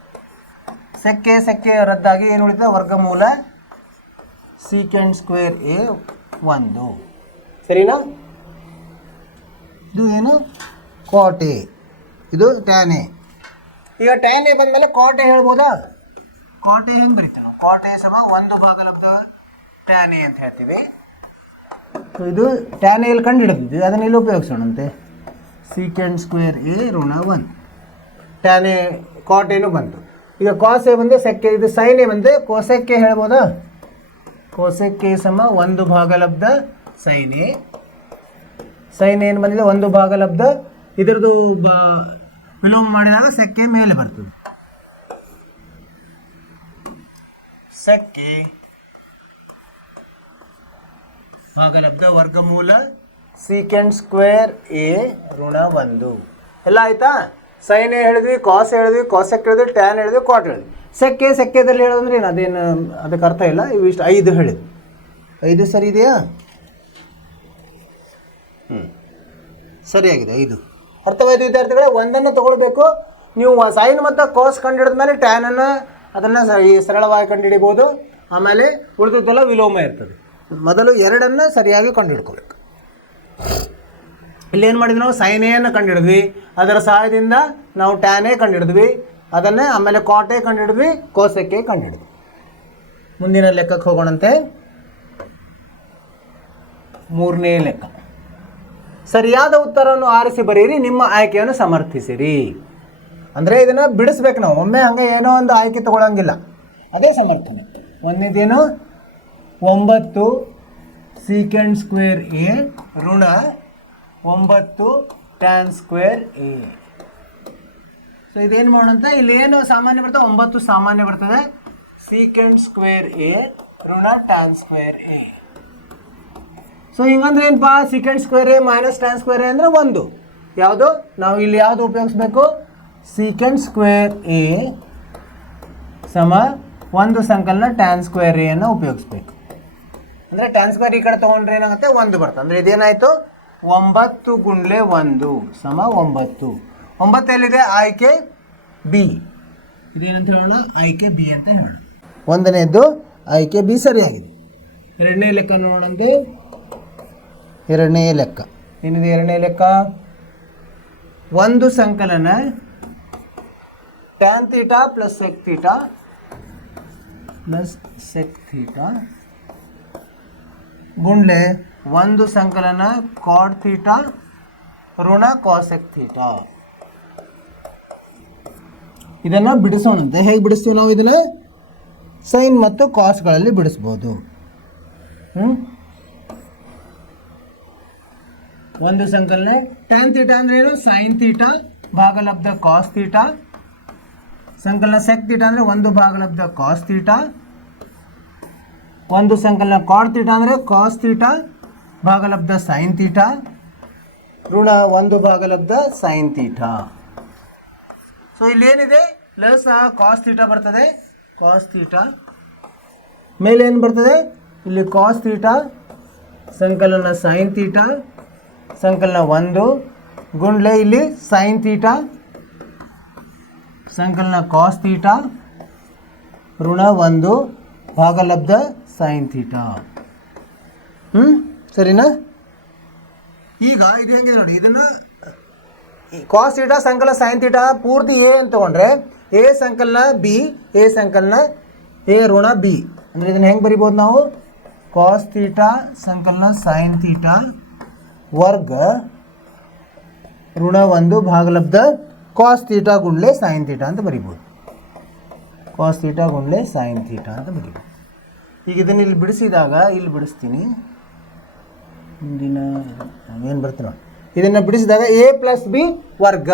ಸೆಕ್ಕೆ ಸೆಕ್ಕೆ ರದ್ದಾಗಿ ಏನು ಉಳಿತದೆ? ವರ್ಗಮೂಲ ಸೀಕೆಂಡ್ ಸ್ಕ್ವೇರ್ ಎ 1. ಸರಿನಾ? ಇದು ಏನು? Cot a. ಇದು ಟ್ಯಾನ್ ಎ. ಈಗ ಟ್ಯಾನ್ ಎ ಬಂದಮೇಲೆ ಕಾಟ್ ಎ ಹೇಳ್ಬೋದಾ? ಕಾಟ್ ಎ ಹೆಂಗೆ ಬರಿತೀವಿ ನಾವು? ಕಾಟ್ ಎ ಸಮ 1 ಭಾಗಲಬ್ಧ ಟ್ಯಾನ್ ಎ ಅಂತ ಹೇಳ್ತೀವಿ. ಇದು ಟ್ಯಾನ್ ಎಲ್ಲಿ ಕಂಡು ಹಿಡಿದಿದ್ವಿ, ಅದನ್ನ ಇಲ್ಲಿ ಉಪಯೋಗಿಸೋಣಂತೆ. ಸೀಕೆಂಡ್ ಸ್ಕ್ವೇರ್ ಎ ಋಣ 1 ಟ್ಯಾನ್ ಎ ಕಾಟ್ ಎನು ಬಂತು. ಈಗ ಕಾಸ್ ಎ ಬಂದು ಸೆಕ್ಕೆ, ಇದು ಸೈನ್ ಎ ಬಂದು ಕೋಸೆಕ್ ಎ ಹೇಳ್ಬೋದಾ? ಕೋಸೆಕ್ ಎ ಸಮ 1 ಭಾಗಲಬ್ಧ ಸೈನ್ ಎ. ಸೈನ್ ಏನು ಬಂದಿದೆ? 1 ಭಾಗಲಬ್ಧ. ಇದರದ್ದು ವಿಲೋಮ ಮಾಡಿದಾಗ ಸೆಕ್ಕೆ ಮೇಲೆ ಬರ್ತದೆ. ಸೆಕ್ಕೆ ಭಾಗಲಬ್ಧ ವರ್ಗಮೂಲ ಸೀಕೆಂಡ್ ಸ್ಕ್ವೇರ್ ಎ ಋಣ 1. ಎಲ್ಲ ಆಯ್ತಾ? ಸೈನ್ ಎ ಹೇಳಿದ್ವಿ, ಕಾಸ್ ಹೇಳಿದ್ವಿ, ಕಾಸೆಕ್ ಹೇಳಿದ್ವಿ, ಟ್ಯಾನ್ ಹೇಳಿದ್ವಿ, ಕಾಟ್ ಹೇಳಿದ್ವಿ. ಸೆಕ್ಕೆ ಸೆಕ್ಕೆದಲ್ಲಿ ಹೇಳೋದಂದ್ರೆ ಏನು? ಅದೇನು ಅದಕ್ಕೆ ಅರ್ಥ ಇಲ್ಲ. ಇವು ಇಷ್ಟು 5 ಹೇಳಿದ್ವಿ. 5 ಸರಿ ಇದೆಯಾ? ಸರಿಯಾಗಿದೆ 5. ಅರ್ಥವಾಯಿತು ವಿದ್ಯಾರ್ಥಿಗಳೇ? ಒಂದನ್ನು ತಗೊಳ್ಬೇಕು ನೀವು. ಸೈನ್ ಮತ್ತು ಕಾಸ್ ಕಂಡು ಹಿಡಿದ ಮೇಲೆ ಟ್ಯಾನನ್ನು ಅದನ್ನು ಸರಳವಾಗಿ ಕಂಡುಹಿಡಿಬೋದು. ಆಮೇಲೆ ಉಳಿದದ್ದೆಲ್ಲ ವಿಲೋಮ ಇರ್ತದೆ. ಮೊದಲು 2 ಸರಿಯಾಗಿ ಕಂಡು ಹಿಡ್ಕೋಬೇಕು. ಇಲ್ಲೇನು ಮಾಡಿದ್ವಿ ನಾವು? ಸೈನ್ ಎಯನ್ನು ಕಂಡು ಹಿಡಿದ್ವಿ, ಅದರ ಸಹಾಯದಿಂದ ನಾವು ಟ್ಯಾನ್ ಎ ಕಂಡು ಹಿಡಿದ್ವಿ, ಅದನ್ನೇ ಆಮೇಲೆ ಕಾಟ್ ಎ ಕಂಡು ಹಿಡಿದ್ವಿ, ಕೋಸೆಕ್ ಎ ಕಂಡು ಹಿಡಿದ್ವಿ. ಮುಂದಿನ ಲೆಕ್ಕಕ್ಕೆ ಹೋಗೋಣಂತೆ. 3ನೇ ಲೆಕ್ಕ. ಸರಿಯಾದ ಉತ್ತರವನ್ನು ಆರಿಸಿ ಬರೆಯಿರಿ, ನಿಮ್ಮ ಆಯ್ಕೆಯನ್ನು ಸಮರ್ಥಿಸಿರಿ. ಅಂದರೆ ಇದನ್ನು ಬಿಡಿಸ್ಬೇಕು ನಾವು. ಒಮ್ಮೆ ಹಂಗೆ ಏನೋ ಒಂದು ಆಯ್ಕೆ ತಗೊಳ್ಳಂಗಿಲ್ಲ, ಅದೇ ಸಮರ್ಥನೆ. ಒಂದೇದೇನು? 9 ಸೀಕೆಂಡ್ ಸ್ಕ್ವೇರ್ ಎ ಋಣ 9 ಟ್ಯಾನ್ ಸ್ಕ್ವೇರ್ ಎ. ಸೊ ಇದೇನು ಮಾಡೋಣಂತ? ಇಲ್ಲಿ ಏನು ಸಾಮಾನ್ಯ ಬರ್ತದೆ? 9 ಸಾಮಾನ್ಯ ಬರ್ತದೆ. ಸೀಕೆಂಡ್ ಸ್ಕ್ವೇರ್ ಎ ಋಣ ಟ್ಯಾನ್ ಸ್ಕ್ವೇರ್ ಎ. ಸೊ ಹಿಂಗಂದ್ರೆ ಏನಪ್ಪ? Secant square A minus tan square A ಅಂದರೆ 1. ಯಾವುದು? ನಾವು ಇಲ್ಲಿ ಯಾವುದು ಉಪಯೋಗಿಸ್ಬೇಕು? ಸೀಕೆಂಡ್ ಸ್ಕ್ವೇರ್ ಎ ಸಮ ಒಂದು ಸಂಕಲನ ಟ್ಯಾನ್ ಸ್ಕ್ವೇರ್ ಎ ಅನ್ನು ಉಪಯೋಗಿಸ್ಬೇಕು. ಅಂದರೆ ಟ್ಯಾನ್ ಸ್ಕ್ವೇರ್ ಈ ಕಡೆ ತೊಗೊಂಡ್ರೆ ಏನಾಗುತ್ತೆ 1 ಬರ್ತದೆ. ಅಂದರೆ ಇದೇನಾಯಿತು 9 ಗುಂಡ್ಲೆ 1 ಸಮ 9. 9 ಎಲ್ಲಿದೆ ಆಯ್ಕೆ ಬಿ. ಇದೇನಂತ ಹೇಳೋಣ ಆಯ್ಕೆ ಬಿ ಅಂತ ಹೇಳೋಣ. ಒಂದನೇದ್ದು ಆಯ್ಕೆ ಬಿ ಸರಿಯಾಗಿದೆ. ಎರಡನೇ ಲೆಕ್ಕ ನೋಡೋಣಂತೆ. ಎರಡನೇ ಲೆಕ್ಕ ಏನಿದೆ? ಎರಡನೇ ಲೆಕ್ಕ ಒಂದು ಸಂಕಲನ tan theta plus sec theta ಗುಂಡ್ಲೆ ಒಂದು ಸಂಕಲನ ಕಾಟ್ ಥೀಟಾ ಋಣ ಕಾಸೆಕ್ ಥೀಟಾ. ಇದನ್ನು ಬಿಡಿಸೋಣಂತೆ. ಹೇಗೆ ಬಿಡಿಸ್ತೀವಿ ನಾವು? ಇದನ್ನು ಸೈನ್ ಮತ್ತು ಕಾಸ್ಗಳಲ್ಲಿ ಬಿಡಿಸ್ಬೋದು. ಒಂದು ಸಂಕಲನ ಟ್ಯಾನ್ ಥೀಟಾ ಅಂದ್ರೆ ಏನು? ಸೈನ್ ಥೀಟಾ ಭಾಗಲಬ್ಧ ಕಾಸ್ ಥೀಟಾ. ಸಂಕಲನ ಸೆಕ್ ಥೀಟಾ ಅಂದರೆ 1 ಭಾಗಲಬ್ಧ ಕಾಸ್ ಥೀಟಾ. ಒಂದು ಸಂಕಲನ ಕಾಟ್ ಥೀಟಾ ಅಂದರೆ ಕಾಸ್ ಥೀಟಾ ಭಾಗಲಬ್ಧ ಸೈನ್ ಥೀಟಾ ಋಣ 1 ಭಾಗಲಬ್ಧ ಸೈನ್ ಥೀಟಾ. ಸೊ ಇಲ್ಲೇನಿದೆ? ಪ್ಲಸ್ ಕಾಸ್ ಥೀಟಾ ಬರ್ತದೆ. ಕಾಸ್ ಥೀಟಾ ಮೇಲೆ ಏನು ಬರ್ತದೆ? ಇಲ್ಲಿ ಕಾಸ್ ಥೀಟಾ ಸಂಕಲನ ಸೈನ್ ಥೀಟಾ ಸಂಕಲನ 1 ಗುಂಡ್ಲೆ ಇಲ್ಲಿ ಸೈನ್ ಥೀಟಾ ಸಂಕಲನ ಕಾಸ್ ಥೀಟಾ ಋಣ 1 ಭಾಗಲಬ್ಧ ಸೈನ್ ಥೀಟಾ. ಸರಿನಾ? ಈಗ ಇದು ಹೆಂಗಿದೆ ನೋಡಿ. ಇದನ್ನು ಕಾಸ್ ಥೀಟಾ ಸಂಕಲನ ಸೈನ್ ಥೀಟಾ ಪೂರ್ತಿ ಎ ಅಂತ ತೊಗೊಂಡ್ರೆ ಎ ಸಂಕಲನ ಬಿ ಎ ಸಂಕಲನ ಎ ಋಣ ಬಿ. ಅಂದರೆ ಇದನ್ನು ಹೆಂಗೆ ಬರಿಬೋದು ನಾವು? ಕಾಸ್ ಥೀಟಾ ಸಂಕಲನ ಸೈನ್ ಥೀಟಾ ವರ್ಗ ಋಣ 1 ಭಾಗಲಬ್ಧ ಕಾಸ್ ಥೀಟಾ ಗುಂಡ್ಲೆ ಸೈನ್ ಥೀಟಾ ಅಂತ ಬರಿಬೋದು. ಕಾಸ್ ಥೀಟಾ ಗುಂಡ್ಲೆ ಸೈನ್ ಥೀಟಾ ಅಂತ ಬರಿಬೋದು. ಈಗ ಇದನ್ನು ಇಲ್ಲಿ ಬಿಡಿಸಿದಾಗ ಇಲ್ಲಿ ಬಿಡಿಸ್ತೀನಿ. ಮುಂದಿನ ಏನು ಬರ್ತೀನಿ ನೋಡಿ. ಇದನ್ನು ಬಿಡಿಸಿದಾಗ ಎ ಪ್ಲಸ್ ಬಿ ವರ್ಗ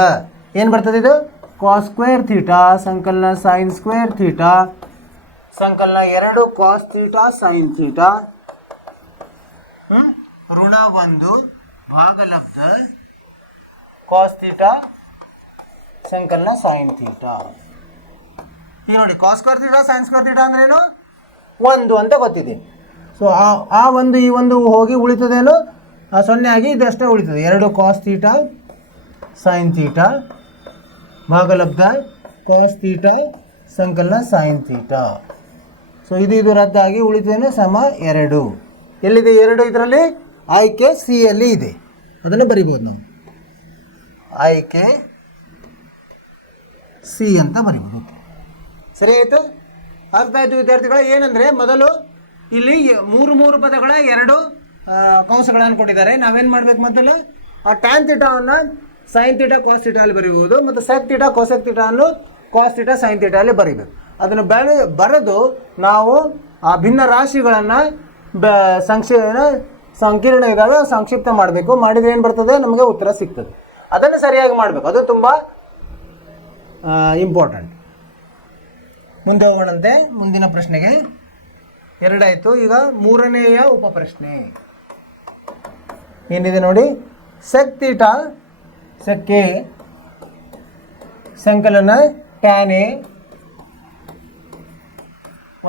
ಏನು ಬರ್ತದೆ? ಇದು ಕಾಸ್ ಸ್ಕ್ವೇರ್ ಥೀಟಾ ಸಂಕಲನ ಸೈನ್ ಸ್ಕ್ವೇರ್ ಥೀಟಾ ಸಂಕಲನ 2 ಕಾಸ್ ಥೀಟಾ ಸೈನ್ ಥೀಟಾ ಋಣ 1 ಭಾಗಲಬ್ಧ ಕಾಸ್ ಥೀಟಾ ಸಂಕಲನ ಸೈನ್ ಥೀಟಾ. ಈಗ ನೋಡಿ cos square theta sine square theta ಅಂದ್ರೇನು? 1 ಅಂತ ಗೊತ್ತಿದೆ. ಸೊ ಆ ಒಂದು ಈ ಒಂದು ಹೋಗಿ ಉಳಿತದೇನು? 0 ಆಗಿ ಇದಷ್ಟೇ ಉಳಿತದೆ. 2 ಕಾಸ್ ಥೀಟಾ ಸೈನ್ ಥೀಟಾ ಭಾಗಲಬ್ಧ ಕಾಸ್ ಥೀಟಾ ಸಂಕಲನ ಸೈನ್ ಥೀಟಾ. ಸೊ ಇದು ರದ್ದಾಗಿ ಉಳಿತದೇನು? ಸಮ 2. ಎಲ್ಲಿದೆ 2? ಇದರಲ್ಲಿ ಆಯ್ಕೆ ಸಿ ಅಲ್ಲಿ ಇದೆ. ಅದನ್ನು ಬರಿಬೋದು ನಾವು. ಆಯ್ಕೆ ಸಿ ಅಂತ ಬರಿಬೋದು. ಸರಿ ಆಯಿತು? ಅರ್ಥ ಆಯಿತು ವಿದ್ಯಾರ್ಥಿಗಳ? ಏನಂದರೆ ಮೊದಲು ಇಲ್ಲಿ 3 ಪದಗಳ 2 ಕಂಸಗಳನ್ನು ಕೊಟ್ಟಿದ್ದಾರೆ. ನಾವೇನು ಮಾಡಬೇಕು? ಮೊದಲು ಆ ಟ್ಯಾನ್ ಥೀಟಾವನ್ನು ಸೈನ್ ಥೀಟಾ ಕಾಸ್ ಥೀಟಾ ಅಲ್ಲಿ ಬರೀಬೋದು ಮತ್ತು ಸೆಕ್ ಥೀಟಾ ಕೋಸೆಕ್ ಥೀಟಾ ಅನ್ನು ಕಾಸ್ ಥೀಟಾ ಸೈನ್ ಥೀಟಾ ಅಲ್ಲಿ ಬರೀಬೇಕು. ಅದನ್ನು ಬರೆದು ನಾವು ಆ ಭಿನ್ನ ರಾಶಿಗಳನ್ನು ಸಂಕೀರ್ಣ ಇದ್ದಾವೆ ಸಂಕ್ಷಿಪ್ತ ಮಾಡಬೇಕು. ಮಾಡಿದರೆ ಏನು ಬರ್ತದೆ? ನಮಗೆ ಉತ್ತರ ಸಿಗ್ತದೆ. ಅದನ್ನು ಸರಿಯಾಗಿ ಮಾಡಬೇಕು. ಅದು ತುಂಬ ಇಂಪಾರ್ಟೆಂಟ್. ಮುಂದೆ ಹೋಗೋಣಂತೆ. ಮುಂದಿನ ಪ್ರಶ್ನೆಗೆ 2 ಆಯಿತು. ಈಗ 3ನೇಯ ಉಪಪ್ರಶ್ನೆ ಏನಿದೆ ನೋಡಿ. ಸೆಕ್ ಥೀಟಾ ಸೆಕ್ಕೆ ಸಂಕಲನ ಟ್ಯಾನ್ ಎ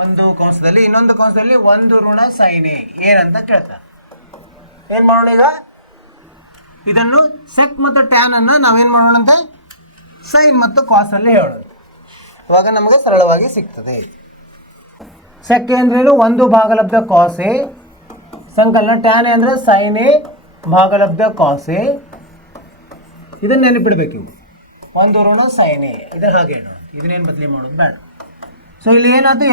ಒಂದು ಕಂಸದಲ್ಲಿ ಇನ್ನೊಂದು ಕಂಸದಲ್ಲಿ 1 ಋಣ ಸೈನ್ ಎ ಏನಂತ ಕೇಳ್ತಾರೆ. ಏನು ಮಾಡೋಣ? ಈಗ ಇದನ್ನು ಸೆಕ್ ಮತ್ತು ಟ್ಯಾನ್ ಅನ್ನು ನಾವೇನು ಮಾಡೋಣಂತ ಸೈನ್ ಮತ್ತು ಕಾಸಲ್ಲಿ ಹೇಳೋದು. ಇವಾಗ ನಮಗೆ ಸರಳವಾಗಿ ಸಿಗ್ತದೆ. ಸೆಕ್ ಅಂದ್ರೇನು? 1 ಭಾಗಲಬ್ಧ ಕಾಸ್ ಎ ಸಂಕಲನ ಟ್ಯಾನ್ ಎ ಅಂದರೆ ಸೈನ್ ಎ ಭಾಗಲಬ್ಧ ಕಾಸ್ ಎ. ಇದನ್ನು ನೆನಪಿಡಬೇಕು. 1 ಋಣ ಸೈನ್ ಎ ಇದನ್ನು ಹಾಗೆ ಹೇಳೋದು. ಇದನ್ನೇನು ಬದಲಿ ಮಾಡೋದು ಬೇಡ. ಸೊ ಇಲ್ಲಿ ಏನಾಯ್ತು?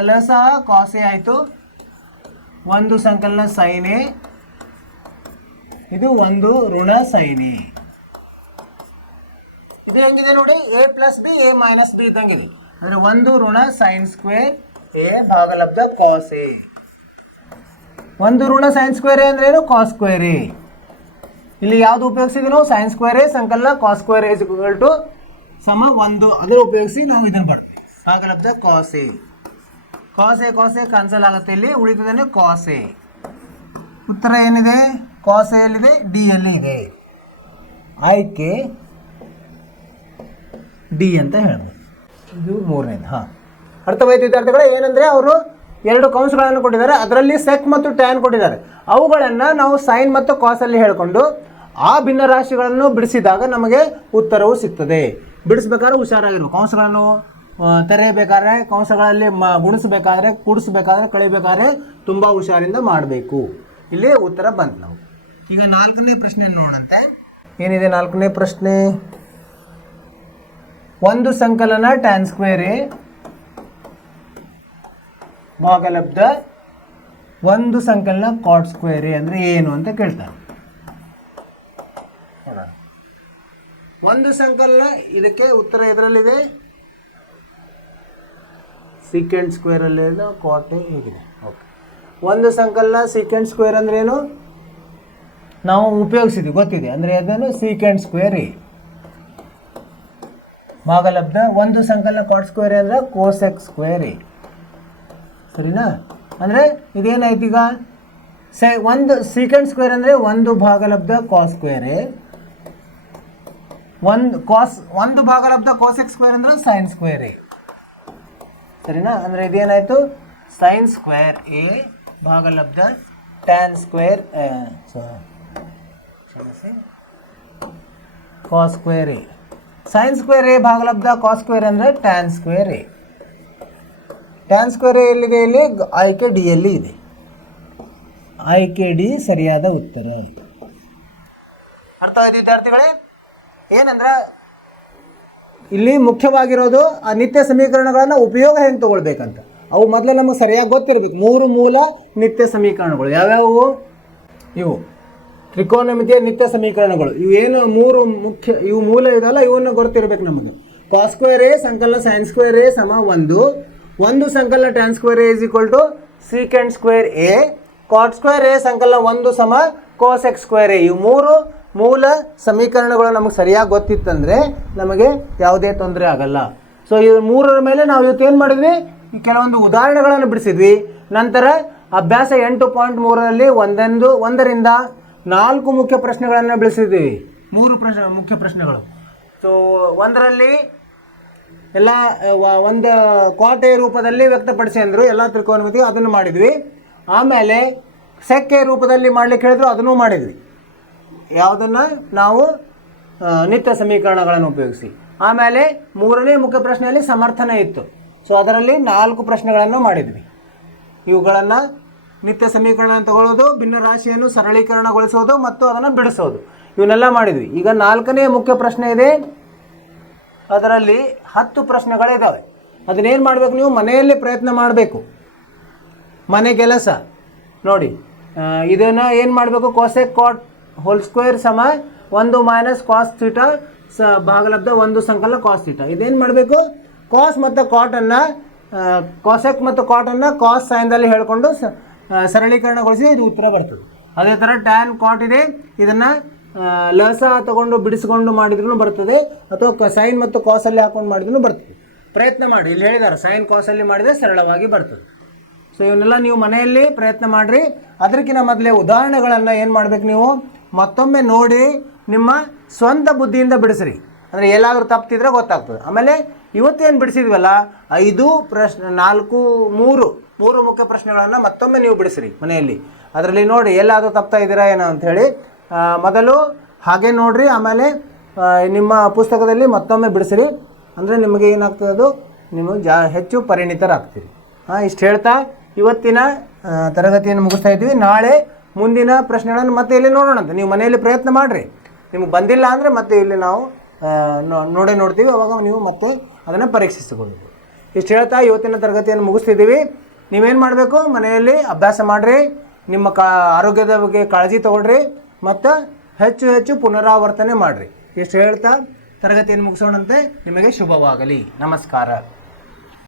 ಎಲ್ಲ ಸಹ ಕಾಸ್ ಎ ಆಯಿತು. 1 ಸಂಕಲನ ಸೈನ್ ಎ ಇದು 1 ಋಣ ಸೈನ್ ಎ. ಇದು ಹೆಂಗಿದೆ ನೋಡಿ? A plus B A minus B ಇದ್ದಂಗಿದೆ. ಅಂದರೆ 1 ಋಣ ಸೈನ್ ಸ್ಕ್ವೇರ್ ಎ ಭಾಗಲಬ್ಧ ಕಾಸ್ ಎ. 1 ಋಣ ಸೈನ್ ಸ್ಕ್ವೇರ್ ಎ ಅಂದ್ರೆ ಏನು? Cos square A. ಇಲ್ಲಿ ಯಾವುದು ಉಪಯೋಗಿಸಿದ್ವಿ ನಾವು? ಸೈನ್ ಸ್ಕ್ವೇರ್ ಎ ಸಂಕಲನ cos square A equal to ಸಮ 1 ಅದನ್ನು ಉಪಯೋಗಿಸಿ ನಾವು ಇದನ್ನು ಬರ್ತೀವಿ. ಭಾಗಲಬ್ಧ cos A. Cos A cancel ಆಗುತ್ತೆ. ಇಲ್ಲಿ ಉಳಿತದೇನೆ ಕಾಸ್ ಎ. ಉತ್ತರ ಏನಿದೆ? ಕಾಸ್ ಎ ಎಲ್ಲಿದೆ? ಡಿ ಅಲ್ಲಿ ಇದೆ. ಆಯ್ಕೆ ಡಿ ಅಂತ ಹೇಳ್ಬೋದು. ಇದು 3ನೇದು. ಅರ್ಥವಾಯ್ತು ವಿದ್ಯಾರ್ಥಿಗಳೇ? ಏನಂದರೆ ಅವರು 2 ಕಂಸಗಳನ್ನು ಕೊಟ್ಟಿದ್ದಾರೆ, ಅದರಲ್ಲಿ ಸೆಕ್ ಮತ್ತು ಟ್ಯಾನ್ ಕೊಟ್ಟಿದ್ದಾರೆ. ಅವುಗಳನ್ನು ನಾವು ಸೈನ್ ಮತ್ತು ಕಾಸಲ್ಲಿ ಹೇಳಿಕೊಂಡು ಆ ಭಿನ್ನರಾಶಿಗಳನ್ನು ಬಿಡಿಸಿದಾಗ ನಮಗೆ ಉತ್ತರವು ಸಿಗ್ತದೆ. ಬಿಡಿಸ್ಬೇಕಾದ್ರೆ ಹುಷಾರಾಗಿರು. ಕಂಸಗಳನ್ನು ತೆರೆಯಬೇಕಾದ್ರೆ, ಕಂಸಗಳಲ್ಲಿ ಗುಣಿಸಬೇಕಾದ್ರೆ, ಕೂಡಿಸ್ಬೇಕಾದ್ರೆ, ಕಳಿಬೇಕಾದ್ರೆ ತುಂಬ ಹುಷಾರಿಂದ ಮಾಡಬೇಕು. ಇಲ್ಲಿ ಉತ್ತರ ಬಂತು ನಾವು. ಈಗ 4ನೇ ಪ್ರಶ್ನೆ ನೋಡೋಣಂತೆ. ಏನಿದೆ 4ನೇ ಪ್ರಶ್ನೆ? ಒಂದು ಸಂಕಲನ ಟ್ಯಾನ್ ಸ್ಕ್ವೇರ್ ಎ ಭಾಗಲಬ್ಧ ಒಂದು ಸಂಕಲನ ಕಾಟ್ ಸ್ಕ್ವೇರ್ ಎ ಅಂದರೆ ಏನು ಅಂತ ಕೇಳ್ತಾರೆ. ಒಂದು ಸಂಕಲನ, ಇದಕ್ಕೆ ಉತ್ತರ ಇದರಲ್ಲಿದೆ, ಸೀಕೆಂಟ್ ಸ್ಕ್ವೇರ್ ಅಲ್ಲಿ ಕಾಟ್ ಎ ಹೀಗಿದೆ. ಓಕೆ, ಒಂದು ಸಂಕಲನ ಸೀಕೆಂಟ್ ಸ್ಕ್ವೇರ್ ಅಂದ್ರೆ ಏನು ನಾವು ಉಪಯೋಗಿಸಿದ್ವಿ, ಗೊತ್ತಿದೆ. ಅಂದರೆ ಅದನ್ನು ಸೀಕೆಂಟ್ ಸ್ಕ್ವೇರ್ ಎ ಭಾಗಲಬ್ಧ ಒಂದು ಸಂಕಲನ ಕಾಟ್ ಸ್ಕ್ವೇರ್ ಎ ಅಂದರೆ ಕೋಸೆಕ್ ಸ್ಕ್ವೇರ್ ಎ. ಸರಿನಾ? ಅಂದರೆ ಇದೇನಾಯ್ತು ಈಗ? ಒಂದು ಸೀಕೆಂಟ್ ಸ್ಕ್ವೇರ್ ಅಂದರೆ ಒಂದು ಭಾಗಲಬ್ಧ ಕಾಸ್ ಸ್ಕ್ವೇರ್ ಎ, ಒಂದು ಭಾಗಲಬ್ಧ ಕೋಸೆಕ್ ಸ್ಕ್ವೇರ್ ಅಂದ್ರೆ ಸೈನ್ ಸ್ಕ್ವೇರ್ ಎ. ಸರಿನಾ? ಅಂದರೆ ಇದೇನಾಯಿತು? ಸೈನ್ ಸ್ಕ್ವೇರ್ ಎ ಭಾಗಲಬ್ಧ tan square cos square A. Sine square A ಭಾಗಲಬ್ಧ ಕಾಸ್ ಸ್ಕ್ವೇರ್ ಅಂದರೆ tan square A. Tan square A ಎಲ್ಲಿದೆ? ಇಲ್ಲಿ ಆಯ್ಕೆ ಡಿ ಯಲ್ಲಿ ಇದೆ. ಆಯ್ಕೆ ಡಿ ಸರಿಯಾದ ಉತ್ತರ. ಅರ್ಥವಾಯ್ತು ವಿದ್ಯಾರ್ಥಿಗಳೇ? ಏನಂದ್ರೆ ಇಲ್ಲಿ ಮುಖ್ಯವಾಗಿರೋದು ಆ ನಿತ್ಯ ಸಮೀಕರಣಗಳನ್ನು ಉಪಯೋಗ ಹೆಂಗೆ ತಗೊಳ್ಬೇಕಂತ. ಅವು ಮೊದಲು ನಮಗೆ ಸರಿಯಾಗಿ ಗೊತ್ತಿರಬೇಕು. 3 ಮೂಲ ನಿತ್ಯ ಸಮೀಕರಣಗಳು ಯಾವ್ಯಾವು? ಇವು ತ್ರಿಕೋನಮಿತಿಯ ನಿತ್ಯ ಸಮೀಕರಣಗಳು. ಇವೇನು 3 ಮುಖ್ಯ, ಇವು ಮೂಲ ಇದಲ್ಲ, ಇವನ್ನು ಗೊತ್ತಿರಬೇಕು ನಮಗೆ. ಕಾಸ್ ಸ್ಕ್ವೇರ್ ಎ ಸಂಕಲನ ಸೈನ್ ಸ್ಕ್ವೇರ್ ಎ ಸಮ 1, ಒಂದು ಸಂಕಲನ tan square a is equal to secant square a, cot square A ಸಂಕಲನ 1 ಸಮ ಕೋಸೆಕ್ ಸ್ಕ್ವೇರ್ ಎ. ಇವು 3 ಮೂಲ ಸಮೀಕರಣಗಳು ನಮಗೆ ಸರಿಯಾಗಿ ಗೊತ್ತಿತ್ತಂದರೆ ನಮಗೆ ಯಾವುದೇ ತೊಂದರೆ ಆಗಲ್ಲ. ಸೊ ಇದು 3ರ ಮೇಲೆ ನಾವು ಇವತ್ತು ಏನು ಮಾಡಿದ್ವಿ? ಕೆಲವೊಂದು ಉದಾಹರಣೆಗಳನ್ನು ಬಿಡಿಸಿದ್ವಿ. ನಂತರ ಅಭ್ಯಾಸ 8.3ರಲ್ಲಿ 1ರಿಂದ 4 ಮುಖ್ಯ ಪ್ರಶ್ನೆಗಳನ್ನು ಬಿಡಿಸಿದ್ವಿ. 3 ಮುಖ್ಯ ಪ್ರಶ್ನೆಗಳು. ಸೊ 1ರಲ್ಲಿ ಎಲ್ಲ ಒಂದು ಕೋಟೆ ರೂಪದಲ್ಲಿ ವ್ಯಕ್ತಪಡಿಸಿ ಅಂದರು, ಎಲ್ಲ ತ್ರಿಕೋನಮಿತಿ ಅದನ್ನು ಮಾಡಿದ್ವಿ. ಆಮೇಲೆ ಸೆಕ್ಕೆ ರೂಪದಲ್ಲಿ ಮಾಡಲಿಕ್ಕೆ ಹೇಳಿದ್ರು, ಅದನ್ನು ಮಾಡಿದ್ವಿ. ಯಾವುದನ್ನು? ನಾವು ನಿತ್ಯ ಸಮೀಕರಣಗಳನ್ನು ಉಪಯೋಗಿಸಿ. ಆಮೇಲೆ 3ನೇ ಮುಖ್ಯ ಪ್ರಶ್ನೆಯಲ್ಲಿ ಸಮರ್ಥನೆ ಇತ್ತು. ಸೊ ಅದರಲ್ಲಿ 4 ಪ್ರಶ್ನೆಗಳನ್ನು ಮಾಡಿದ್ವಿ. ಇವುಗಳನ್ನು ನಿತ್ಯ ಸಮೀಕರಣ ತಗೊಳ್ಳೋದು, ಭಿನ್ನರಾಶಿಯನ್ನು ಸರಳೀಕರಣಗೊಳಿಸೋದು ಮತ್ತು ಅದನ್ನು ಬಿಡಿಸೋದು, ಇವನ್ನೆಲ್ಲ ಮಾಡಿದ್ವಿ. ಈಗ 4ನೇ ಮುಖ್ಯ ಪ್ರಶ್ನೆ ಇದೆ. ಅದರಲ್ಲಿ 10 ಪ್ರಶ್ನೆಗಳಿದ್ದಾವೆ. ಅದನ್ನೇನು ಮಾಡಬೇಕು? ನೀವು ಮನೆಯಲ್ಲಿ ಪ್ರಯತ್ನ ಮಾಡಬೇಕು. ಮನೆ ಕೆಲಸ ನೋಡಿ. ಇದನ್ನು ಏನು ಮಾಡಬೇಕು? ಕೋಸೆಕ್ ಕಾಟ್ ಹೋಲ್ ಸ್ಕ್ವೇರ್ ಸಮ 1 ಮೈನಸ್ ಕಾಸ್ ಥೀಟಾ ಭಾಗಲಬ್ಧ ಒಂದು ಸಂಕಲನ ಕಾಸ್ ಥೀಟಾ. ಇದೇನು ಮಾಡಬೇಕು? ಕಾಸ್ ಮತ್ತು ಕಾಟನ್ನು, ಕಾಸೆಕ್ ಮತ್ತು ಕಾಟನ್ನು ಕಾಸ್ ಸೈನ್ದಲ್ಲಿ ಹೇಳಿಕೊಂಡು ಸರಳೀಕರಣಗೊಳಿಸಿ ಇದು ಉತ್ತರ ಬರ್ತದೆ. ಅದೇ ಥರ ಟ್ಯಾನ್ ಕಾಟ್ ಇದೆ, ಇದನ್ನು ಲಸ ತಗೊಂಡು ಬಿಡಿಸ್ಕೊಂಡು ಮಾಡಿದ್ರೂ ಬರ್ತದೆ, ಅಥವಾ ಸೈನ್ ಮತ್ತು ಕಾಸಲ್ಲಿ ಹಾಕೊಂಡು ಮಾಡಿದ್ರೂ ಬರ್ತದೆ. ಪ್ರಯತ್ನ ಮಾಡಿ. ಇಲ್ಲಿ ಹೇಳಿದ್ದಾರೆ ಸೈನ್ ಕಾಸಲ್ಲಿ ಮಾಡಿದರೆ ಸರಳವಾಗಿ ಬರ್ತದೆ. ಸೊ ಇವನ್ನೆಲ್ಲ ನೀವು ಮನೆಯಲ್ಲಿ ಪ್ರಯತ್ನ ಮಾಡಿರಿ. ಅದಕ್ಕಿಂತ ಮೊದಲೇ ಉದಾಹರಣೆಗಳನ್ನು ಏನು ಮಾಡಬೇಕು? ನೀವು ಮತ್ತೊಮ್ಮೆ ನೋಡಿ ನಿಮ್ಮ ಸ್ವಂತ ಬುದ್ಧಿಯಿಂದ ಬಿಡಿಸ್ರಿ. ಅಂದರೆ ಎಲ್ಲಾದರೂ ತಪ್ಪಿದ್ರೆ ಗೊತ್ತಾಗ್ತದೆ. ಆಮೇಲೆ ಇವತ್ತೇನು ಬಿಡಿಸಿದ್ವಲ್ಲ 5 ಪ್ರಶ್ನೆ 3 ಮುಖ್ಯ ಪ್ರಶ್ನೆಗಳನ್ನು ಮತ್ತೊಮ್ಮೆ ನೀವು ಬಿಡಿಸ್ರಿ ಮನೆಯಲ್ಲಿ. ಅದರಲ್ಲಿ ನೋಡಿ ಎಲ್ಲಾದರೂ ತಪ್ತಾ ಇದ್ದೀರಾ ಏನೋ ಅಂಥೇಳಿ ಮೊದಲು ಹಾಗೆ ನೋಡಿರಿ. ಆಮೇಲೆ ನಿಮ್ಮ ಪುಸ್ತಕದಲ್ಲಿ ಮತ್ತೊಮ್ಮೆ ಬಿಡಿಸ್ರಿ. ಅಂದರೆ ನಿಮಗೆ ಏನಾಗ್ತದೆ? ಅದು ನೀವು ಹೆಚ್ಚು ಪರಿಣಿತರಾಗ್ತೀರಿ. ಇಷ್ಟು ಹೇಳ್ತಾ ಇವತ್ತಿನ ತರಗತಿಯನ್ನು ಮುಗಿಸ್ತಾ ಇದ್ವಿ. ನಾಳೆ ಮುಂದಿನ ಪ್ರಶ್ನೆಗಳನ್ನು ಮತ್ತೆ ಇಲ್ಲಿ ನೋಡೋಣಂತೆ. ನೀವು ಮನೆಯಲ್ಲಿ ಪ್ರಯತ್ನ ಮಾಡಿರಿ. ನಿಮಗೆ ಬಂದಿಲ್ಲ ಅಂದರೆ ಮತ್ತೆ ಇಲ್ಲಿ ನಾವು ನೋಡ್ತೀವಿ. ಅವಾಗ ನೀವು ಮತ್ತೆ ಅದನ್ನು ಪರೀಕ್ಷಿಸಿಕೊಳ್ಳಬೇಕು. ಇಷ್ಟು ಹೇಳ್ತಾ ಇವತ್ತಿನ ತರಗತಿಯನ್ನು ಮುಗಿಸ್ತಿದ್ದೀವಿ. ನೀವೇನು ಮಾಡಬೇಕು? ಮನೆಯಲ್ಲಿ ಅಭ್ಯಾಸ ಮಾಡಿರಿ. ನಿಮ್ಮ ಆರೋಗ್ಯದ ಬಗ್ಗೆ ಕಾಳಜಿ ತಗೊಳ್ರಿ ಮತ್ತು ಹೆಚ್ಚು ಪುನರಾವರ್ತನೆ ಮಾಡಿರಿ. ಇಷ್ಟು ಹೇಳ್ತಾ ತರಗತಿಯನ್ನು ಮುಗಿಸೋಣಂತೆ. ನಿಮಗೆ ಶುಭವಾಗಲಿ. ನಮಸ್ಕಾರ.